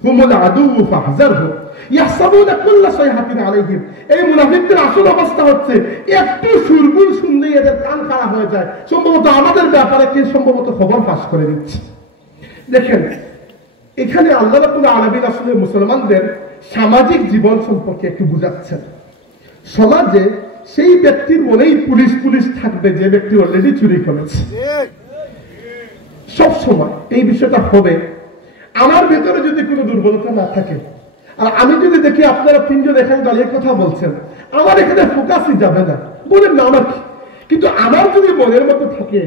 হুমুল আদুউ ফাহজারহুম, ইয়াহসাবুনা কুল্লা সাইহাতিন আলাইহিম। এই মুনাফিকদের আসল অবস্থা হচ্ছে একটু সুরগুল শুনলেই এদের কান খারাপ হয়ে যায়, সম্ভবত আমাদের ব্যাপারে কে সম্ভবত খবর ফাঁস করে দিচ্ছে। দেখেন এখানে আল্লাহ রাব্বুল আলামিন আসলে মুসলমানদের সামাজিক জীবন সম্পর্কে একটু বুঝাচ্ছেন। সমাজে সেই ব্যক্তির মনেই পুলিশ পুলিশ থাকবে যে ব্যক্তি অলরেডি চুরি করেছে। সব সময় এই বিষয়টা হবে। আমার ভেতরে যদি কোনো দুর্বলতা না থাকে, আর আমি যদি দেখি আপনারা 3 জন এখানে দাঁড়িয়ে কথা বলছেন, আমার এখানে ফোকাসই যাবে না, বলেন না আমার কি। কিন্তু আমার যদি মনের মধ্যে থাকে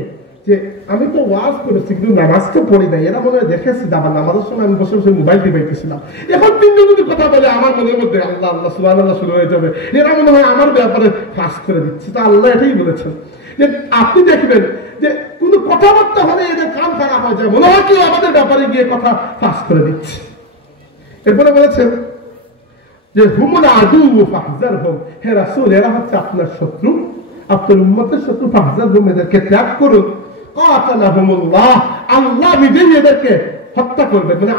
যে আমি তো ওয়াজ করেছি কিন্তু নামাজ তো পড়ি নাই, এরা মনে হয় দেখেছি আমার নামাজের সময় আমি বসে বসে মোবাইল টিপাইতেছিলাম, এখন 3 জন যদি কথা বলে আমার মনের মধ্যে আল্লাহ আল্লাহ সুবহানাল্লাহ শুরু হয়ে যাবে, এরা মনে হয় আমার ব্যাপারে ফাঁস করে দিচ্ছে। তা আল্লাহ এটাই বলেছেন যে আপনি দেখবেন যে কোনো কথাবার্তা হলে এদের কান খারাপ হয়ে যায়, মনে হয় কি আমাদের ব্যাপারে গিয়ে কথা ফাঁস করে দিচ্ছে। এরপরে বলেছেন যে হুমুল আদুউ ফাহজারহুম, হে রাসূল এরা হচ্ছে আপনার শত্রু, আপনার উম্মতের শত্রু, ফাহজারহুম এদেরকে ত্যাগ করুন। কাতালাহুমুল্লাহ, আল্লাহ নিজেই এদেরকে হত্যা করবেন। মানে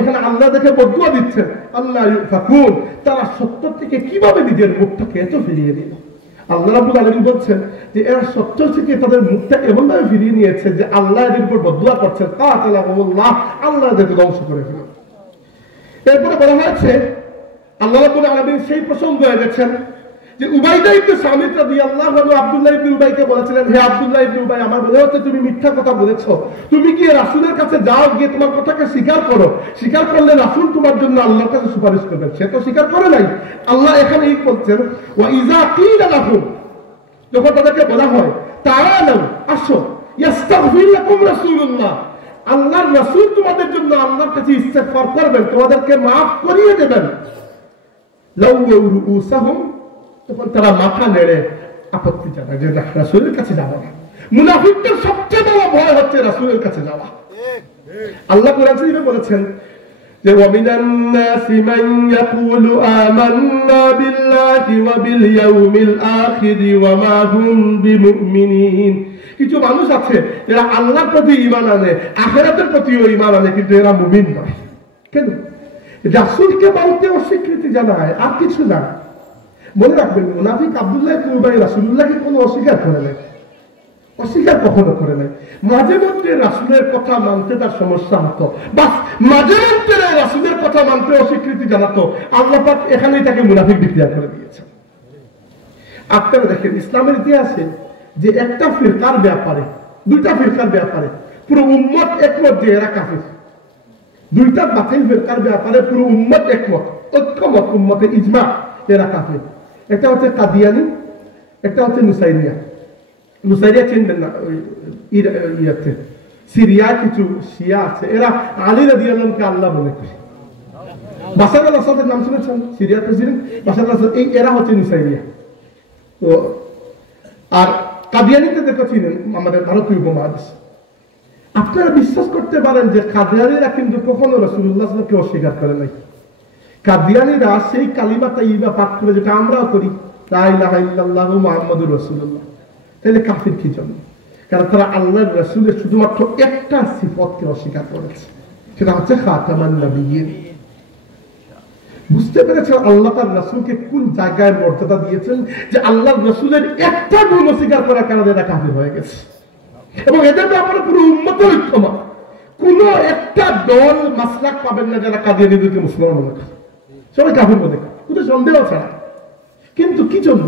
এখানে আল্লাহ দেখে বদুয়া দিচ্ছেন, আল্লাহ ইউফাকুন, তারা সত্য থেকে কিভাবে নিজের মুখটাকে এত ফিরিয়ে দিল। আল্লাহ রাব্বুল আলামিন বলছেন যে এরা সত্য থেকে তাদের মুখটা এমন ভাবে ফিরিয়ে নিয়েছে যে আল্লাহ এদের উপর বদুয়া করছেন, কাতালাহুমুল্লাহ, আল্লাহ এদেরকে ধ্বংস করে ফেলেন। এরপরে বলা হয়েছে আল্লাহ রাব্বুল আলামিন সেই প্রসঙ্গ এনেছেন যে উবাইদা ইবনে সামিত রাদিয়াল্লাহু আনহু আব্দুল্লাহ ইবনে উবাইকে বলেছিলেন, হে আব্দুল্লাহ ইবনে উবাই, আমার মনে হচ্ছে তুমি মিথ্যা কথা বলেছো, তুমি কি রাসূলের কাছে যাও, গিয়ে তোমার কথাকে স্বীকার করো, স্বীকার করলে রাসূল তোমার জন্য আল্লাহর কাছে সুপারিশ করবেন। সে তো স্বীকার করে নাই। আল্লাহ এখানে এই বলছেন ওয়া ইযা কিলা লাহুম, যখন তাদেরকে বলা হয় তাআলাউ আসো, ইস্তাগফির লাকুম রাসূলুল্লাহ, আল্লাহর রাসূল তোমাদের জন্য আল্লাহর কাছে ইস্তিগফার করবেন, তোমাদেরকে maaf করিয়ে দেবেন, লাউউ রুউসাহুম, তখন তারা মাথা নেড়ে আপত্তি জানায় যে রাসূলের কাছে যাওয়া না। মুনাফিকদের সবচেয়ে বড় ভয় হচ্ছে রাসূলের কাছে যাওয়া। আল্লাহ কোরআন শরীফে বলেছেন যে ওয়া মিনান নাসি মান ইয়াকুলু আমান্না বিল্লাহি ওয়া বিল ইয়াউমিল আখির ওয়া মা হুম বিমুমিনিন, কিছু মানুষ আছে যারা আল্লাহর প্রতি ঈমান আনে, আখিরাতের প্রতিও ঈমান আনে, কিন্তু এরা মুমিন নয়। কেন? রাসূলকে মানতে অস্বীকৃতি জানায়, আর কিছু না। মনে রাখবেন মুনাফিক আব্দুল্লাহ ইবনে উবাই রাসূলুল্লাহকে কোনো অস্বীকার করে নাই, অস্বীকার কখনো করে নাই। মাঝে মধ্যে রাসূলের কথা মানতে তার সমস্যা হতো, বাস মাঝে মধ্যে রাসূলের কথা মানতে অস্বীকৃতি জানাতো। আল্লাহ পাক এখানেই তাকে মুনাফিক ডিক্লেয়ার করে দিয়েছেন। আপনারা দেখেন ইসলামের ইতিহাসে যে একটা ফিরকার ব্যাপারে, 2টা ফিরকার ব্যাপারে পুরো উম্মত একমত যে এরা কাফির, 2টা বাতিল ফিরকার ব্যাপারে পুরো উম্মত একমত, ঐক্যমত, উম্মতে ইজমা, এরা কাফির। একটা হচ্ছে কাদিয়ানি, একটা হচ্ছে নুসাইরিয়া। নুসাইরিয়া চিনবেন না, ইয়াতে সিরিয়া কিছু শিয়া আছে, এরা আলী রাদিয়াল্লাহু আনহুকে আল্লাহ বলে করে। বাশার আল আসাদের নাম শুনেছেন? সিরিয়ার প্রেসিডেন্ট বাশার আল আসাদ, এই এরা হচ্ছে নুসাইরিয়া। তো আর কাদিয়ানিতে দেখো চিনেন আমাদের ভারতীয় উপমহাদেশ। আপনারা বিশ্বাস করতে পারেন যে কাদিয়ানিরা কিন্তু কখনো রাসূলুল্লাহ সাল্লাল্লাহু আলাইহি ওয়াসাল্লামকে অস্বীকার করে নাই। কাদিয়ানিরা সেই কালিমা তাইয়্যিবা পাঠ করে যেটা আমরাও করি, লা ইলাহা ইল্লাল্লাহু মুহাম্মাদুর রাসূলুল্লাহ। তাহলে কাফির কি জন্য? কারণ তারা আল্লাহর রাসূলের শুধুমাত্র একটা সিফতকে অস্বীকার করেছে, সেটা হচ্ছে খাতামান নবিয়্যিন। বুঝতে পেরেছেন আল্লাহ তার রাসূলকে কোন জায়গায় মর্যাদা দিয়েছেন, যে আল্লাহর রাসূলের একটা গুণ অস্বীকার করার কারণে এরা কাফির হয়ে গেছে। এবং এদের ব্যাপারে পুরো উম্মতের ঐক্যমত। কোন একটা দল মাসলাক পাবেন না যারা কাদিয়ানীদেরকে মুসলমান মনে করে, সবাই কাফির মনে করে, কোনো সন্দেহ ছাড়া। কিন্তু কি জন্য?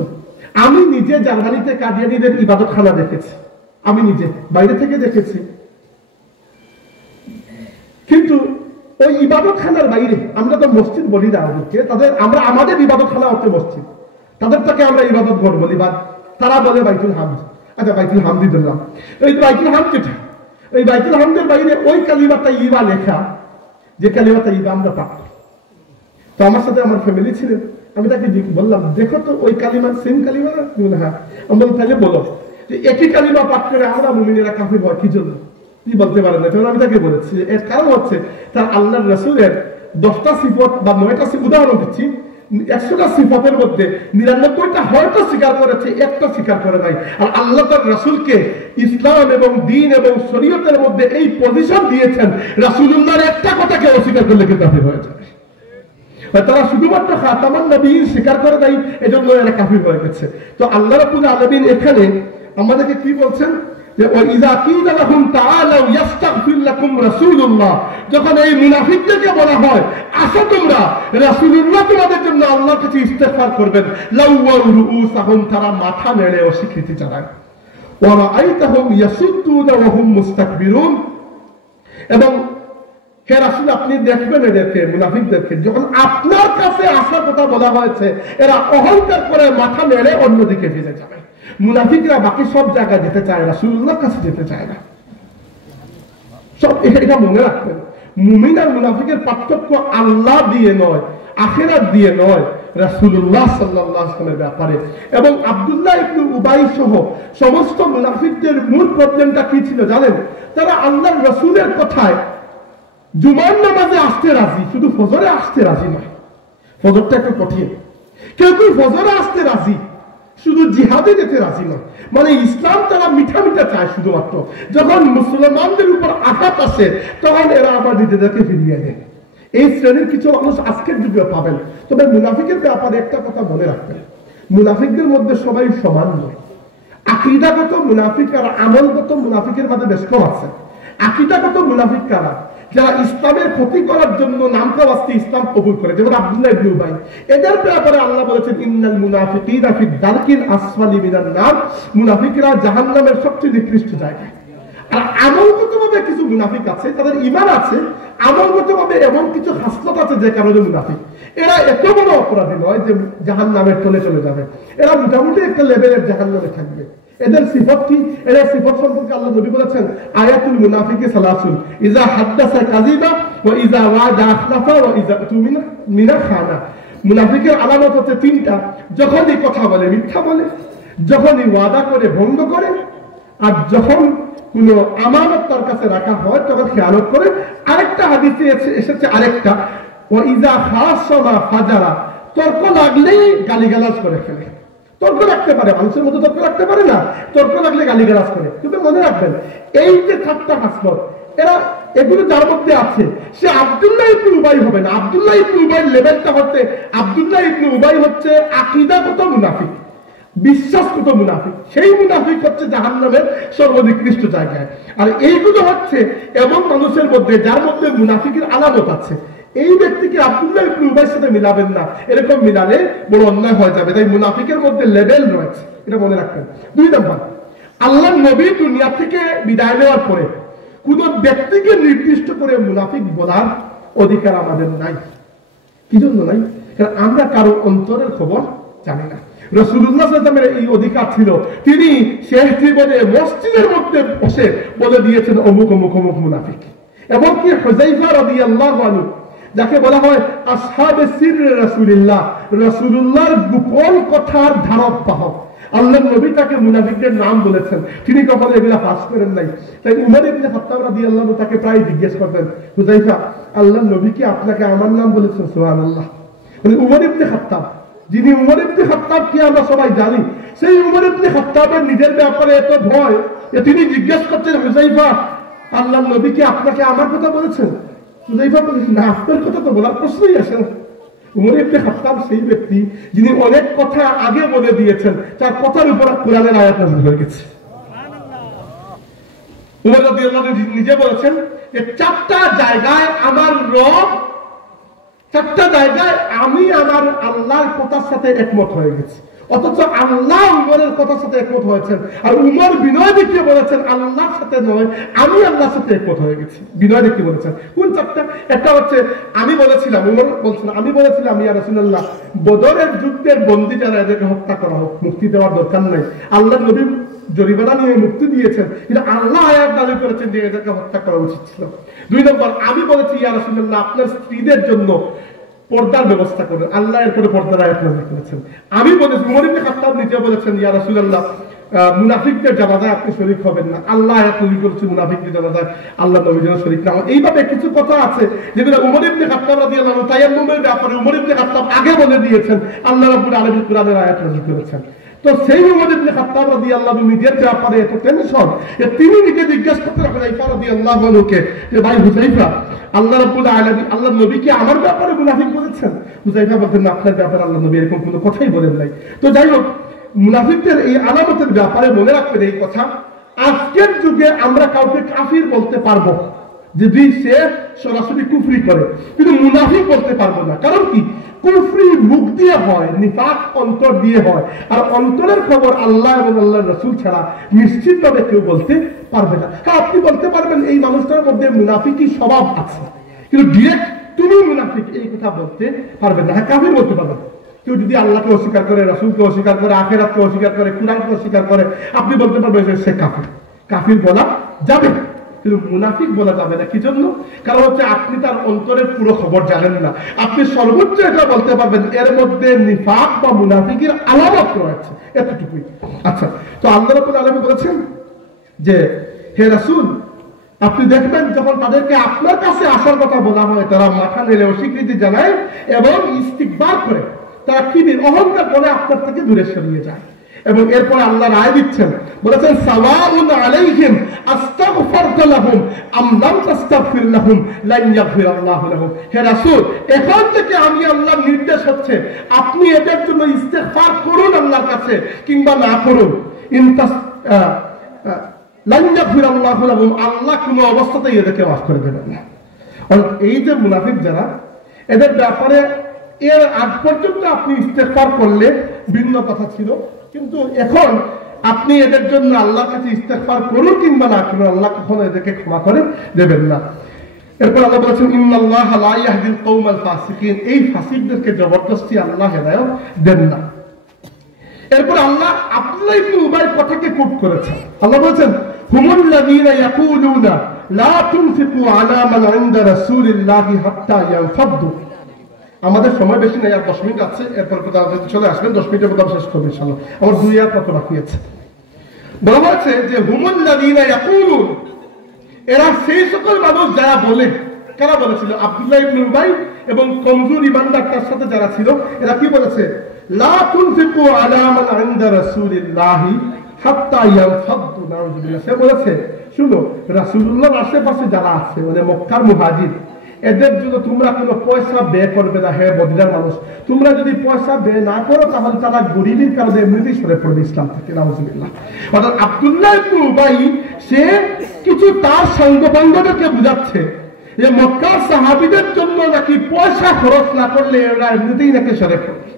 আমি নিজে জার্মানিতে কাদিয়ানীদের ইবাদতখানা দেখেছি, আমি নিজে বাইরে থেকে দেখেছি। কিন্তু ওই ইবাদতখানার বাইরে, আমরা তো মসজিদ বলি না ওদেরকে, আমরা আমাদের ইবাদতখানা হচ্ছে মসজিদ, তাদেরটাকে আমরা ইবাদত ঘর বলি, বা তারা বলে বাইতুল হামদ। আচ্ছা, বাইতুল হামদি বললাম, ওই বাইতুল হামদ যেটা, ওই বাইতুল হামদের বাইরে ওই কালিমাটা ইবা লেখা, যে কালিমাটা ইবা আমরা পাঠ করি। তো আমার সাথে আমার ফ্যামিলি ছিলেন, আমি তাকে বললাম, দেখো তো ওই কালিমা সেম কালিমা না? হ্যাঁ। আমি বললাম, তাহলে বলো যে একই কালিমা পাঠ করে আমরা মুমিনেরা কাফির হয় কি জন্য? কি বলতে পারেন না? কারণ আমি তাকে বলেছি এর কারণ হচ্ছে তার আল্লাহর রাসূলের 10টা সিফত বা 9টা উদাহরণ দিচ্ছি, 100টা সিফতের মধ্যে 99টা হয়তো স্বীকার করেছে, একটা স্বীকার করে নাই। আর আল্লাহ তার রাসূলকে ইসলাম এবং দ্বীন এবং শরীয়তের মধ্যে এই পজিশন দিয়েছেন, রাসূলুল্লাহর একটা কথাকে অস্বীকার করলে কিন্তু কাফির হয়ে যাবে। তারা শুধুমাত্র খাতামান নবিয়্যিন স্বীকার করে নাই, এজন্য এরা কাফির হয়ে গেছে। তো আল্লাহ রাব্বুল আলামিন এখানে আমাদেরকে কি বলছেন, যে ওয়াইযা কিলা লাহুম তাআলাউ ইস্তাগফির লাকুম রাসূলুল্লাহ, যখন এই মুনাফিকদেরকে বলা হয় আসো তোমরা রাসূলুল্লাহ তোমাদের জন্য আল্লাহর কাছে ইস্তিগফার করবেন, লাওয়াউ রুউসাহুম, তারা মাথা নেড়ে অস্বীকৃতি জানায়। ওয়া রাআইতাহুম ইয়াসুদ্দুনা ওয়া হুম মুস্তাকবিরুন, এবং হে রাসূল আপনি দেখবেন এদেরকে, মুনাফিকদেরকে, যখন আপনার কাছে আসার কথা বলা হয়েছে এরা অহংকার করে মাথা নেড়ে অন্যদিকে ফিরে যাবে। মুনাফিকরা বাকি সব জায়গায় যেতে চায়, রাসূলুল্লাহর কাছে যেতে চায় না। সব এটা মনে রাখবেন, মুমিন আর মুনাফিকের পার্থক্য আল্লাহ দিয়ে নয়, আখিরাত দিয়ে নয়, রাসূলুল্লাহ সাল্লাল্লাহু আলাইহি ওয়াসাল্লামের ব্যাপারে। এবং আব্দুল্লাহ ইবনে উবাই সহ সমস্ত মুনাফিকদের মূল প্রবলেমটা কি ছিল জানেন? তারা আল্লাহর রাসূলের কথায় জুমার নামাজে আসতে রাজি, শুধু ফজরে আসতে রাজি নয়। ফজরটা একটু কঠিন। কেউ কেউ ফজরে আসতে রাজি, শুধু জিহাদে যেতে রাজি নয়। মানে ইসলাম তারা মিঠা মিঠা চায় শুধুমাত্র, যখন মুসলমানদের উপর আঘাত আসে তখন এরা আবার নিজেদেরকে ফিরিয়ে নেয়। এই শ্রেণীর কিছু মানুষ আজকের যুগে পাবেন। তবে মুনাফিকের ব্যাপারে একটা কথা মনে রাখবেন, মুনাফিকদের মধ্যে সবাই সমান নয়। আকীদাগত মুনাফিক আর আমলগত মুনাফিকের মধ্যে বেশ কম আছে। আকীদাগত মুনাফিক কারা? যারা ইসলামের ক্ষতি করার জন্য নামকা বাস্তে ইসলাম কবুল করে, যেমন আব্দুল্লাহ ইবনে উবাই। এদের ব্যাপারে আল্লাহ বলেছেন ইন্নাল মুনাফিকিনা ফি দারকিল আসফালি মিনান নার, মুনাফিকরা জাহান্নামের সবচেয়ে নিকৃষ্ট জায়গায়। আর আমলগতভাবে কিছু মুনাফিক আছে, তাদের ঈমান আছে, আমলগতভাবে এমন কিছু খাসলত আছে যে কারণে মুনাফিক। এরা এত বড় অপরাধী নয় যে জাহান্নামের তলে চলে যাবে, এরা মোটামুটি একটা লেভেলের জাহান্নামে থাকবে। এদের সিফত কি? এদের সিফত সম্পর্কে আল্লাহ নবী বলেছেন আয়াতুল মুনাফিকি সালাসুন, ইযা হাদাসা কাযিবা ওয়া ইযা ওয়াদা আখলাফা ওয়া ইযা তুমিনা খানা। মুনাফিকের আলামত হচ্ছে তিনটা: যখনই কথা বলে মিথ্যা বলে, যখনই ওয়াদা করে ভঙ্গ করে, আর যখন কোন আমানত তার কাছে রাখা হয় তখন খেয়ানত করে। আরেকটা হাদিসে এসেছে আরেকটা, ওয়া ইযা খাসামা ফাজারা, তর্ক লাগলেই গালিগালাজ করে ফেলে। তর্ক রাখতে পারে, মানুষের মধ্যে তর্ক রাখতে পারে না, তর্ক লাগলে গালিগালাজ করে। কিন্তু মনে রাখবেন এই যে 7টা হাসলত, এরা এগুলো যার মধ্যে আছে সে আব্দুল্লাহ ইবনে উবাই হবে না। আব্দুল্লাহ ইবনে উবাইয়ের লেভেলটা হচ্ছে, আব্দুল্লাহ ইবনে উবাই হচ্ছে আকীদাগত মুনাফিক, বিশ্বাসগত মুনাফিক। সেই মুনাফিক হচ্ছে জাহান্নামের সর্বনিকৃষ্ট জায়গায়। আর এইগুলো হচ্ছে এমন মানুষের মধ্যে যার মধ্যে মুনাফিকের আলামত আছে। এই ব্যক্তিকে আব্দুল্লাহ ইবনে উবাইয়ের সাথে মিলাবেন না, এরকম মিলালে বড় অন্যায় হয়ে যাবে। তাই মুনাফিকের মধ্যে লেভেল রয়েছে, এটা মনে রাখবেন। 2 নম্বর, আল্লাহর নবী দুনিয়া থেকে বিদায় নেওয়ার পরে কোন ব্যক্তিকে নির্দিষ্ট করে মুনাফিক বলার অধিকার আমাদের নাই। কি জন্য নাই? কারণ আমরা কারো অন্তরের খবর জানি না। রাসূলুল্লাহ সাল্লাল্লাহু আলাইহি ওয়াসাল্লামের এই অধিকার ছিল, তিনি শেষ জীবনে মসজিদের মধ্যে বসে বলে দিয়েছেন অমুক অমুক অমুক মুনাফিক। এমনকি হুযায়ফা রাদিয়াল্লাহু আনহু, যাকে বলা হয় আসহাবে সির রাসূলুল্লাহ, রাসূলুল্লাহর গোপন কথার ধারক বাহক, আল্লাহর নবী তাকে মুনাফিকদের নাম বলেছেন, তিনি কখনো এগুলা ফাঁস করেন নাই। তাই উমর ইবনে খাত্তাব রাদিয়াল্লাহু আনহু তাকে প্রায় জিজ্ঞেস করতেন, হুযায়ফা, আল্লাহর নবী কি আপনাকে আমার নাম বলেছেন? সুবহানাল্লাহ। মানে উমর ইবনে খাত্তাব, যিনি উমর ইবনে খাত্তাব কি আমরা সবাই জানি, সেই উমর ইবনে খাত্তাবের নিজের ব্যাপারে এত ভয় যে তিনি জিজ্ঞেস করছেন, হুযায়ফা, আল্লাহর নবী কি আপনাকে আমার কথা বলেছেন? হুযায়ফা বলেন, না, আপনার কথা তো বলার প্রশ্নই আসে না। উমর ইবনে খাত্তাব সেই ব্যক্তি যিনি অনেক কথা আগে বলে দিয়েছেন, তার কথার উপর কোরআনের আয়াত নাযিল হয়ে গেছে। উমর রাদিয়াল্লাহু আনহু নিজে বলেছেন যে 4টা জায়গায় আমার রব, 4টা জায়গায় আমি আমার আল্লাহর কথার সাথে একমত হয়ে গেছি, অথচ আল্লাহ উমরের কথার সাথে একমত হয়েছেন। আর উমর বিনয় দেখিয়ে বলেছেন আল্লাহর সাথে নয়, আমি আল্লাহর সাথে একমত হয়ে গেছি। বিনয় দেখিয়ে বলেছেন। কোন 4টা? একটা হচ্ছে আমি বলেছিলাম, উমর বলছেন, আমি বলেছিলাম ইয়া রাসূলুল্লাহ, বদরের যুদ্ধের বন্দী যারা, এদেরকে হত্যা করা হোক, মুক্তি দেওয়ার দরকার নাই। আল্লাহর নবী জরিমানা নিয়ে মুক্তি দিয়েছেন, কিন্তু আল্লাহ আয়াত নাযিল করেছেন যে এদেরকে হত্যা করা উচিত ছিল। 2 নম্বর, আমি বলেছি ইয়া রাসূলুল্লাহ, আপনার স্ত্রীদের জন্য পর্দার ব্যবস্থা করেন, আল্লাহ এরপরে পর্দার আয়াত নাযিল করেছেন। আমি বলেছি, উমর ইবনে খাত্তাব নিজে বলেছেন ইয়া রাসূলুল্লাহ, মুনাফিকদের জানাজায় আপনি শরীক হবেন না, আল্লাহ আয়াত নাযিল করেছেন মুনাফিকদের জানাজায় আল্লাহ নবী যেন শরীক না হন। এইভাবে কিছু কথা আছে যেগুলো উমর ইবনে খাত্তাব রাদিয়াল্লাহু আনহু তায়াম্মুমের ব্যাপারে উমর ইবনে খাত্তাব আগে বলে দিয়েছেন, আল্লাহ রাব্বুল আলামিন কোরআনের আয়াত নাযিল করেছেন। তো সেই উমর ইবনে খাত্তাব রাদিয়াল্লাহু আনহু নিজের ব্যাপারে এত টেনশন যে তিনি নিজে জিজ্ঞেস করতেন হুযায়ফা রাদিয়াল্লাহু আনহুকে যে ভাই হুযায়ফা, আল্লাহ রাব্বুল আলামিন আল্লাহ নবী কি আমার ব্যাপারে মুনাফিক বলেছেন? হুযায়ফা বলতেন, না, আপনার ব্যাপারে আল্লাহ নবী এরকম কোনো কথাই বলেন নাই। তো যাই হোক, মুনাফিকদের এই আলামতের ব্যাপারে মনে রাখবেন এই কথা, আজকের যুগে আমরা কাউকে কাফির বলতে পারবো যদি সে সরাসরি কুফরি করে, কিন্তু মুনাফিক বলতে পারবো না। কারণ কি? কুফরি মুখ দিয়ে হয়, নিফাক অন্তর দিয়ে হয়, আর অন্তরের খবর আল্লাহ এবং আল্লাহর রাসূল ছাড়া নিশ্চিতভাবে কেউ বলতে পারবে না। হ্যাঁ, আপনি বলতে পারবেন এই মানুষটার মধ্যে মুনাফিকি স্বভাব আছে, কিন্তু ডিরেক্ট তুমি মুনাফিক এই কথা বলতে পারবেন না। হ্যাঁ, কাফির বলতে পারবেন। কেউ যদি আল্লাহকে অস্বীকার করে, রাসূলকে অস্বীকার করে, আখিরাতকে অস্বীকার করে, কুরআনকে অস্বীকার করে, আপনি বলতে পারবেন যে সে কাফির। কাফির বলা যাবে, কিন্তু মুনাফিক বলা যাবে না। কি জন্য? কারণ হচ্ছে আপনি তার অন্তরের পুরো খবর জানেন না। আপনি সর্বোচ্চ এটা বলতে পারবেন এর মধ্যে নিফাক বা মুনাফিকের আলামত রয়েছে, এতটুকুই। আচ্ছা, তো আল্লাহ রাব্বুল আলামিন বলেছেন যে হে রাসূল, আপনি দেখবেন যখন তাদেরকে আপনার কাছে আসার কথা বলা হয়, তারা মাথা নেড়ে অস্বীকৃতি জানায় এবং ইস্তিকবার করে, তারা কিবির অহংকার করে আপনার থেকে দূরে সরিয়ে যায়। এবং এরপর আল্লাহ রায় দিচ্ছেন, বলেছেন সাওয়াউন আলাইহিম আস্তাগফিরতু লাহুম আম লাম তাস্তাগফির লাহুম লান ইয়াগফিরাল্লাহু লাহুম। হে রাসূল, এখন থেকে আমি আল্লাহর নির্দেশ হচ্ছে আপনি এদের জন্য ইস্তিগফার করুন আল্লাহর কাছে, কিংবা না করুন, লান ইয়াগফিরাল্লাহু লাহুম, আল্লাহ কোনো অবস্থাতেই এদেরকে মাফ করে দেবেন না। এই যে মুনাফিক যারা, এদের ব্যাপারে এর আগ পর্যন্ত আপনি ইস্তেগফার করলে ভিন্ন কথা ছিল, কিন্তু এখন আপনি এদের জন্য আল্লাহর কাছে ইস্তেগফার করুন কিংবা না করুন, আল্লাহ কখনো এদেরকে ক্ষমা করে দেবেন না। এরপর আল্লাহ বলেছেন ইন্নাল্লাহা লা ইয়াহদিল কওমাল ফাসিকিন, এই ফাসিকদেরকে জবরদস্তি আল্লাহ হেদায়েত দেন না। এরপর আল্লাহ আব্দুল্লাহ ইবনে উবাইর কথাকে কোট করেছেন। আল্লাহ বলেছেন হুমুল্লাযীনা ইয়াকুলুনা লা তুনফিকু আলা মান ইনদা রাসূলিল্লাহি হাত্তা ইয়ানফাদু। আমাদের সময় বেশি নেই, আর 10 মিনিট আছে, এরপর চলে আসবেন, 10 মিনিটের মধ্যে শেষ করবো ইনশাআল্লাহ। আমার 2 আয়াত মতো বাকি আছে। বলা হয়েছে যে হুমুল্লাযীনা ইয়াকুলুন, এরা সেই সকল মানুষ যারা বলে। কারা বলেছিল? আব্দুল্লাহ ইবনে উবাই এবং কমজোর ইমানদার তার সাথে যারা ছিল, এরা কি বলেছে? লা তুনফিকু আলা মান ইনদা রাসূলিল্লাহি হাত্তা ইয়ানফাদু। নাউযুবিল্লাহ। সে বলেছে, শুনো, রাসূলুল্লাহর আশেপাশে যারা আছে, মানে মক্কার মুহাজির, এদের জন্য তোমরা কোনো পয়সা ব্যয় করবে না। হে মদিনার মানুষ, তোমরা যদি পয়সা ব্যয় না করো তাহলে তারা গরিবের কারণে এমনিতেই সরে পড়বে ইসলাম থেকে। নাউযুবিল্লাহ। অর্থাৎ আব্দুল্লাহ ইবনে উবাই সে কিছু তার সঙ্গবান্ধবদেরকে বুঝাচ্ছে যে মক্কার সাহাবীদের জন্য নাকি পয়সা খরচ না করলে এরা এমনিতেই নাকি সরে পড়বে।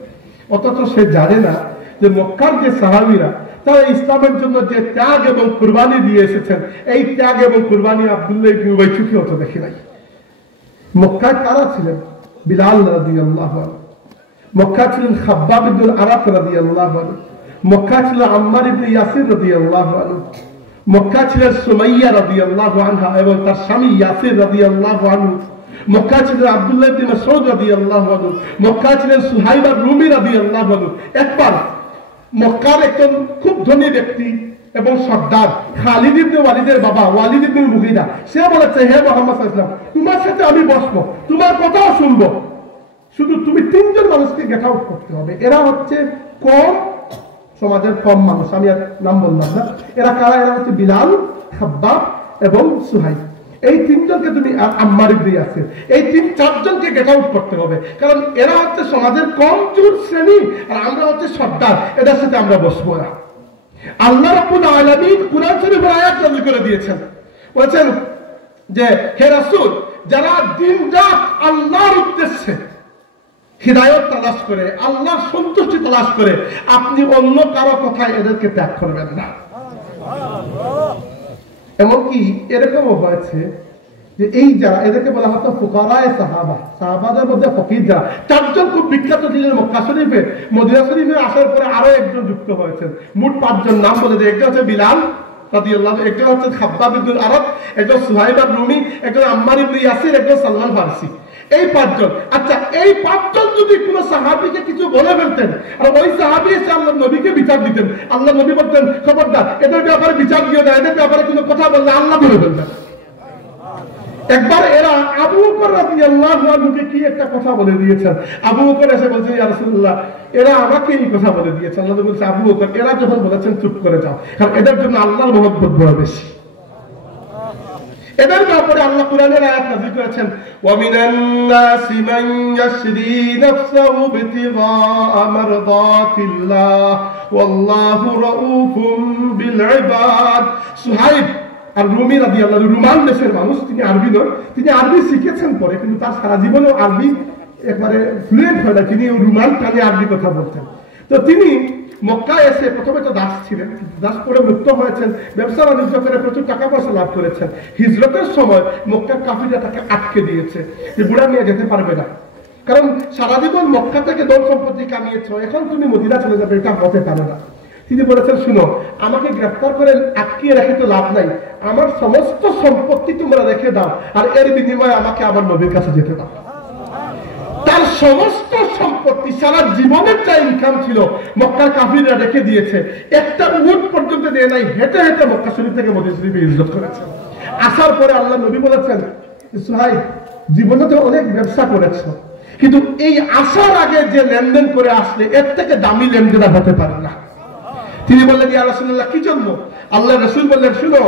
অথচ সে জানে না যে মক্কার যে সাহাবীরা তারা ইসলামের জন্য যে ত্যাগ এবং কুরবানি দিয়ে এসেছেন, এই ত্যাগ এবং কুরবানি আব্দুল্লাহ ইবনে উবাই চোখে হতে দেখে নাই। মক্কায় কারা ছিলেন? বিলাল রাদিয়াল্লাহু আনহু, মক্কায় ছিলেন খাব্বাব ইবনে আরাফ রাদিয়াল্লাহু আনহু, মক্কায় ছিলেন আম্মার ইবনে ইয়াসির রাদিয়াল্লাহু আনহু, মক্কায় ছিলেন সুমাইয়া রাদিয়াল্লাহু আনহা এবং তার স্বামী ইয়াসির রাদিয়াল্লাহু আনহু, মক্কায় ছিলেন আব্দুল্লাহ ইবনে মাসউদ রাদিয়াল্লাহু আনহু, মক্কায় ছিলেন সুহাইব রুমি রাদিয়াল্লাহু আনহু। একবার মক্কার একজন খুব ধনী ব্যক্তি এবং সর্দার খালিদ ইবনে ওয়ালিদের বাবা ওয়ালিদ ইবনে মুগীরা, সে বলেছে, হে মুহাম্মদ সাল্লাল্লাহু আলাইহি ওয়াসাল্লাম, তোমার সাথে আমি বসবো, তোমার কথাও শুনবো, শুধু তুমি 3 জন মানুষকে গেট আউট করতে হবে। এরা হচ্ছে কম সমাজের কম মানুষ, আমি আর নাম বললাম না। এরা কারা? এরা হচ্ছে বিলাল, খাব্বাব এবং সুহাইব। এই তিনজনকে তুমি, আম্মার ইবনে ইয়াসির, এই চারজনকে গেট আউট করতে হবে, কারণ এরা হচ্ছে সমাজের কমজোর শ্রেণী আর আমরা হচ্ছে সর্দার, এদের সাথে আমরা বসবো না। আল্লাহ রাব্বুল আলামিন কুরআন শরীফের আয়াত নাযিল করে দিয়েছেন, বলেছেন যে হে রাসূল, যারা দিন-রাত আল্লাহর উদ্দেশ্যে হিদায়াত তালাশ করে, আল্লাহর সন্তুষ্টি তালাশ করে, আপনি অন্য কারো কথায় এদেরকে ত্যাগ করবেন না। এমনকি এরকমও হয়েছে যে এই যারা, এদেরকে বলা হতো ফুকারায়ে সাহাবা, সাহাবাদের মধ্যে ফকির যারা, চারজন খুব বিখ্যাত ছিলেন মক্কা শরীফে। মদিনা শরীফে আসার পরে আরো একজন যুক্ত হয়েছেন, মোট পাঁচজন নাম বলে দেয়। একজন হচ্ছে বিলাল রাদিয়াল্লাহু, একজন হচ্ছে খাব্বাব ইবনুল আরাব, একজন সুহাইব আর-রুমি, একজন আম্মার ইবনে ইয়াসির, একজন সালমান ফারসি। এই পাঁচজন। আচ্ছা, এই পাঁচজন যদি কোন সাহাবীকে কিছু বলে ফেলতেন আর ওই সাহাবী এসে আল্লাহ নবীকে বিচার দিতেন, আল্লাহ নবী বলতেন খবরদার এদের ব্যাপারে বিচার দিও না, এদের ব্যাপারে কোনো কথা বললে আল্লাহ বলে ফেলতেন। একবার এরা আবু বকর রাদিয়াল্লাহু আনহুকে কি একটা কথা বলে দিয়েছেন। আবু বকর এসে বলছেন, ইয়া রাসূলুল্লাহ, এরা আমাকে এই কথা বলে দিয়েছে। আল্লাহ নবী বলছেন, আবু বকর, এরা যখন বলেছেন চুপ করে যাও, কারণ এদের জন্য আল্লাহর মহব্বত বড় বেশি। এদের ব্যাপারে আল্লাহ কুরআনের আয়াত নাযিল করেছেন, ওয়া মিনান নাসি মান ইয়াশরি নাফসাহু বিতিগাআ মারদাতিল্লাহ ওয়াল্লাহু রাউফুম বিল ইবাদ। সুহাইব আর-রুমি রাদিয়াল্লাহু, রুমান দেশের মানুষ, তিনি আরবি নন, তিনি আরবি শিখেছেন পরে, কিন্তু তার সারা জীবনে আরবি একবারে ফ্লুয়েন্ট হয় না, তিনি রুমান প্রাণে আরবি কথা বলতেন। তো তিনি মক্কায় এসে প্রথমে তো দাস ছিলেন, দাস করে মুক্ত হয়েছেন, ব্যবসা বাণিজ্য করে প্রচুর টাকা পয়সা লাভ করেছেন। হিজরতের সময় মক্কার কাফিররা তাকে আটকে দিয়েছে যে বুড়া নিয়ে যেতে পারবে না, কারণ সারা জীবন মক্কা থেকে ধন সম্পত্তি কামিয়েছ, এখন তুমি মদিনা চলে যাবে, এটা হতে পারে না। তিনি বলেছেন, শুনো, আমাকে গ্রেফতার করে আটকিয়ে রেখে তো লাভ নাই, আমার সমস্ত সম্পত্তি তোমরা রেখে দাও আর এর বিনিময়ে আমাকে আমার নবীর কাছে যেতে দাও। তার সমস্ত সম্পত্তি, সারা জীবনের যা ইনকাম ছিল মক্কার কাফিররা রেখে দিয়েছে, একটা উট পর্যন্ত দেয় নাই, হেঁটে হেঁটে মক্কা শরীফ থেকে মদিনা শরীফে হিজরত করেছে। আসার পরে আল্লাহ নবী বলেছেন, সুহাইব, জীবনে তো অনেক ব্যবসা করেছো, কিন্তু এই আসার আগে যে লেনদেন করে আসলে এর থেকে দামি লেনদেন হতে পারে না। তিনি বললেন, ইয়া রাসূলুল্লাহ, কি জন্য? আল্লাহ রাসূল বললেন, শুনো,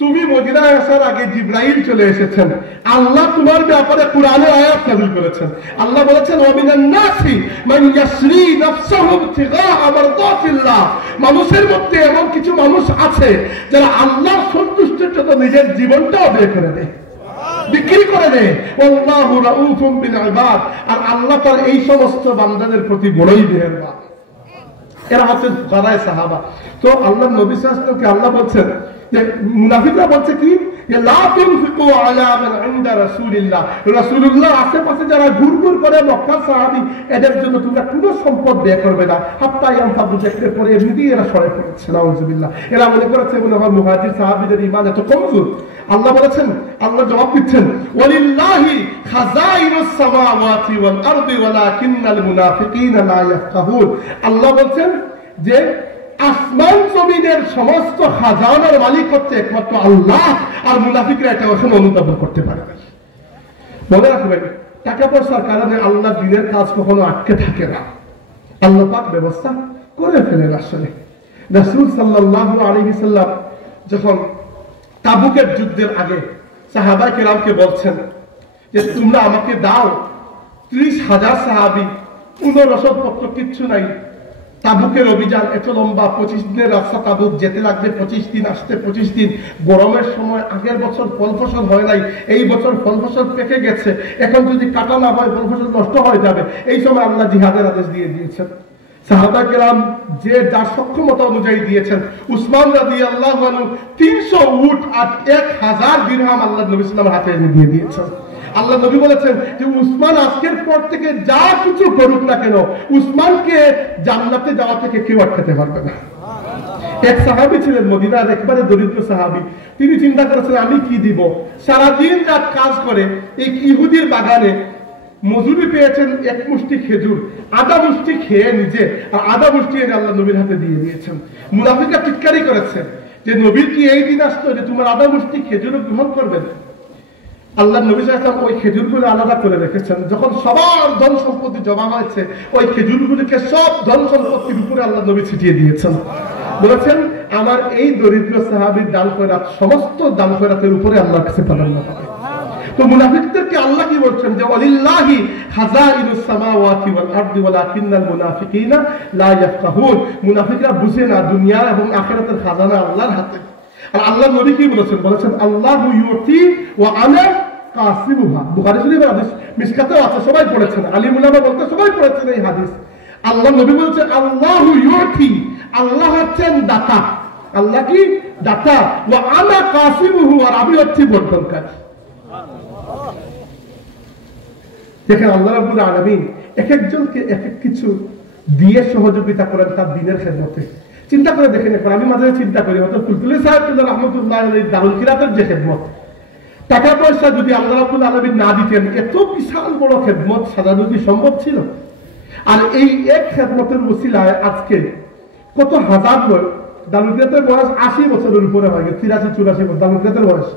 তুমি মদিনায় আসার আগে জিবরাইল চলে এসেছেন, আল্লাহ তোমার ব্যাপারে কুরআনে আয়াত নাযিল করেছেন। আল্লাহ বলেছেন, ওয়া মিনান নাসি মান ইয়াশরি নাফসাহু ইবতিগাআ মারদাতিল্লাহ। মানুষের মধ্যে এমন কিছু মানুষ আছে যারা আল্লাহর সন্তুষ্টির জন্য নিজের জীবনটাও ব্যয় করে দেয়, বিক্রি করে দেয়। আল্লাহু রাউফুম বিল ইবাদ, আর আল্লাহ তার এই সমস্ত বান্দাদের প্রতি বড়ই মেহেরবান। এরা হচ্ছেন ফুকারায়ে সাহাবা। তো আল্লাহ নবী সাল্লাল্লাহু আলাইহি ওয়াসাল্লামকে আল্লাহ বলছেন যে মুনাফিকরা বলছে কি, যে লা তুনফিকু আলা মান ইনদা রাসূলিল্লাহ, রাসূলুল্লাহ আশেপাশে যারা ঘুরঘুর করে মক্কার সাহাবী, এদের জন্য তোমরা কোনো সম্পদ ব্যয় করবে না। হাত্তা ইয়ানফাদু, দেখতে পরে এমনিতেই এরা সরে পড়েছে, নাউযুবিল্লাহ। এরা মনে করেছে মনে হয় মুহাজির সাহাবীদের ঈমান এত কমজোর। আল্লাহ বলেছেন, আল্লাহ জবাব দিচ্ছেন, ওয়ালিল্লাহি খাযাইনুস সামাওয়াতি ওয়াল আরদি ওয়ালাকিন্নাল মুনাফিকিনা লা ইয়াফকাহুন। আল্লাহ বলছেন যে আসমান জমিনের সমস্ত খাজানার মালিক হচ্ছে একমাত্র আল্লাহ, আর মুনাফিকরা এটা এখন অনুধাবন করতে পারে না। মনে রাখবেন, টাকা পয়সার কারণে আল্লাহ দিনের কাজ কখনো আটকে থাকে না, আল্লাহ পাক ব্যবস্থা করে ফেলেন। আসলে রাসূল সাল্লাল্লাহু আলাইহি ওয়াসাল্লাম যখন তাবুকের যুদ্ধের আগে সাহাবায়ে কেরামকে বলছেন যে তোমরা আমাকে দাও 30,000 সাহাবী, কোনো রসদপত্র কিচ্ছু নাই, তাবুকের অভিযান এত লম্বা, 25 দিনের রাস্তা, তাবুক যেতে লাগবে 25 দিন, আসতে 25 দিন, গরমের সময়, আগের বছর ফল ফসল হয় নাই, এই বছর ফল ফসল পেকে গেছে, এখন যদি কাটা না হয় ফল ফসল নষ্ট হয়ে যাবে। এই সময় আল্লাহ জিহাদের আদেশ দিয়ে দিয়েছেন। সাহাবা কেরাম যে যার সক্ষমতা অনুযায়ী দিয়েছেন। উসমান রাদিয়াল্লাহু আনহু 300 উট আর 1000 দিরহাম আল্লাহ নবী সাল্লাল্লাহু আলাইহি ওয়াসাল্লাম হাতে দিয়ে দিয়েছেন। আল্লাহ নবী বলেছেন যে উসমান আজকের পর থেকে যা কিছু করুক না কেন, উসমানকে জান্নাতে যাওয়া থেকে কেউ আটকাতে পারবে না। এক সাহাবী ছিলেন মদিনার, একবারে দরিদ্র সাহাবী। তিনি চিন্তা করেছেন, আমি কি দিব? সারাদিন রাত কাজ করে এই ইহুদির বাগানে মজুরি পেয়েছেন এক মুষ্টি খেজুর, আধা মুষ্টি খেয়ে নিজে আর আধা মুষ্টি এনে আল্লাহ নবীর হাতে দিয়ে দিয়েছেন। মুনাফিকরা টিটকারি করেছেন যে নবীর কি এই দিন আসতো যে তোমার আধা মুষ্টি খেজুর গ্রহণ করবেন? আল্লাহ নবী সাল্লাল্লাহু আলাইহি ওয়াসাল্লাম ওই খেজুরগুলো আলাদা করে রেখেছেন। যখন সবার ধন সম্পত্তি জমা হয়েছে, ওই খেজুরগুলোকে সব ধন সম্পত্তির উপরে আল্লাহ নবী ছিটিয়ে দিয়েছেন। বলেছেন, আমার এই দরিদ্র সাহাবীর দান খয়রাত সমস্ত দান খয়রাতের উপরে আল্লাহর কাছে প্রাধান্য পাবে। তো মুনাফিকদেরকে আল্লাহ কি বলছেন যে ওয়ালিল্লাহি খাযাইনুস সামাওয়াতি ওয়াল আরদি ওয়ালাকিন্নাল মুনাফিকিনা লা ইয়াফকাহুন। মুনাফিকরা বুঝে না দুনিয়া এবং আখিরাতের খাজানা আল্লাহর হাতে। আর আল্লাহর নবী কি বলেছেন আল্লাহু ইউতি ওয়া আনা কাসিমুহা। বুখারী শরীফের হাদিস, মিশকাতেও আছে, সবাই পড়েছেন, আলিম উলামা বলতে সবাই পড়েছেন এই হাদিস। আল্লাহ নবী বলেছেন আল্লাহু ইউতি, আল্লাহ হচ্ছেন দাতা, আল্লাহ কি দাতা, ওয়া আনা কাসিমুহু, আর আমি হচ্ছি বন্টনকারী। দেখেন আল্লাহ রাব্বুল আলামিন এক একজনকে এক এক কিছু দিয়ে সহযোগিতা করেন তার দ্বীনের খেদমতে। চিন্তা করে দেখেন, এখন আমি মাঝে চিন্তা করি হয়তো ফুলতুলি সাহেব রাহমাতুল্লাহ আলাইহি দারুল কিরাতের যে খেদমত, টাকা পয়সা যদি আল্লাহ রাব্বুল আলামিন না দিতেন এত বিশাল বড় খেদমত সাজানো কি সম্ভব ছিল? আর এই এক খেদমতের ওসিলায় আজকে কত হাজার লোক, দারুল কিরাতের বয়স 80 বছরের উপরে হয়ে গেছে, 83-84 বছর দারুল কিরাতের বয়স।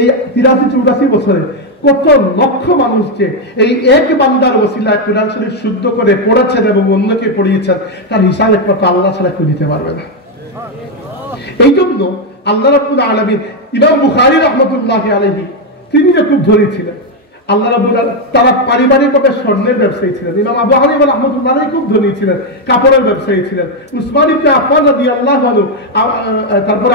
এই 83-84 বছরে কত লক্ষ মানুষ যে এই এক বান্দার ওসিলায় কুরআন শরীফ শুদ্ধ করে পড়েছেন এবং অন্যকে পড়িয়েছেন, তার হিসাব একমাত্র আল্লাহ ছাড়া কেউ দিতে পারবে না। এই জন্য আল্লাহ রাব্বুল আলামিন ইমাম বুখারী রাহমাতুল্লাহি আলাইহি তিনি যে খুব ধনী ছিলেন, আল্লাহ রাব্বুল আলামিন তারা পারিবারিকভাবে স্বর্ণের ব্যবসায়ী ছিলেন। ইমাম আবু হানিফা রাহমাতুল্লাহি আলাইহি খুব ধনী ছিলেন, কাপড়ের ব্যবসায়ী ছিলেন। উসমান ইবনে আফফান রাদিয়াল্লাহু আনহু, তারপরে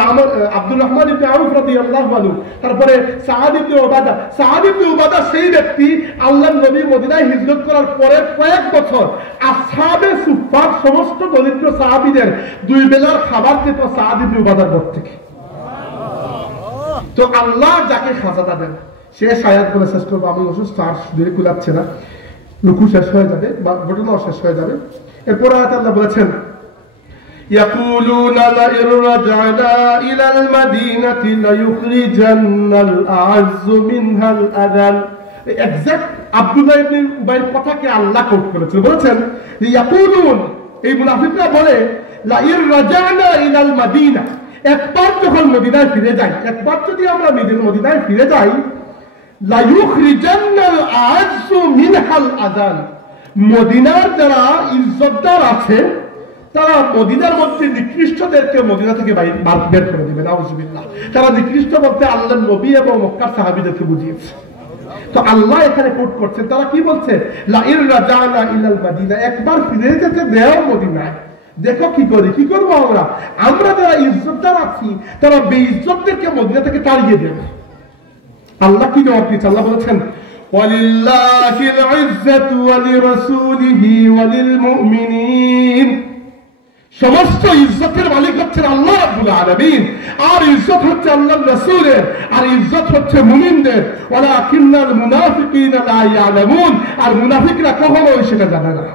আব্দুর রহমান ইবনে আউফ রাদিয়াল্লাহু আনহু, তারপরে সাআদ ইবনে উবাদা সেই ব্যক্তি আল্লাহর নবী মদিনায় হিজরত করার পরে কয়েক বছর আসহাবে সুফফার সমস্ত দরিদ্র সাহাবীদের 2 বেলার খাবার দিত সাআদ ইবনে উবাদার ঘর থেকে। তো আল্লাহ যাকে খাজানা দেন সে শায়াত বলে শেষ করবো, আমি অসুস্থ আর ধীরে কুলাচ্ছে না, রুকু শেষ হয়ে যাবে বা ঘটনাও শেষ হয়ে যাবে। এরপর আয়াত আল্লাহ বলেছেন ইয়াকুলুনা লা ইরজানা ইলাল মাদিনাতি লা ইউখরিজান্নাল আ'আজ্জু মিনহাল আযাল। এক্সাক্ট আব্দুল্লাহ ইবনে উবাইর কথাকে আল্লাহ কোট করেছেন, বলেছেন ইয়াকুলুন, এই মুনাফিকরা বলে লা ইরজানা ইলাল মাদিনা, একবার যখন মদিনায় ফিরে যাই, একবার যদি আমরা মদিনায় ফিরে যাই, লা ইউখরিজান্নাল আ'আজ্জু মিনহাল আযাল, মদিনার যারা ইজ্জতদার আছে তারা মদিনার মধ্যে নিকৃষ্টদেরকে মদিনা থেকে বের করে দিবে, নাউযুবিল্লাহ। তারা নিকৃষ্ট বলতে আল্লাহর নবী এবং মক্কার সাহাবীদেরকে বুঝিয়েছে। তো আল্লাহ এখানে কোট করছে, তারা কি বলছে লা ইরজানা ইলাল মাদিনা, একবার ফিরে যেতে দেও মদিনায়, দেখো কি করি, কি করবো আমরা, আমরা যারা ইজ্জতদার আছি তারা বেইজ্জতদেরকে মদিনা থেকে তাড়িয়ে দেবে। আল্লাহ কি জবাব দিচ্ছে? আল্লাহ বলেছেন ওয়ালিল্লাহিল ইজ্জাতু ওয়া লিরাসূলিহি ওয়া লিল মুমিনিন, সমস্ত ইজ্জতের মালিক হচ্ছেন আল্লাহ রাব্বুল আলামিন, আর ইজ্জত হচ্ছে আল্লাহর রাসূলের, আর ইজ্জত হচ্ছে মুমিনদের। ওয়ালাকিন্নাল মুনাফিকিনা লা ইয়ালামুন, আর মুনাফিকরা কখনোই সেটা জানে না।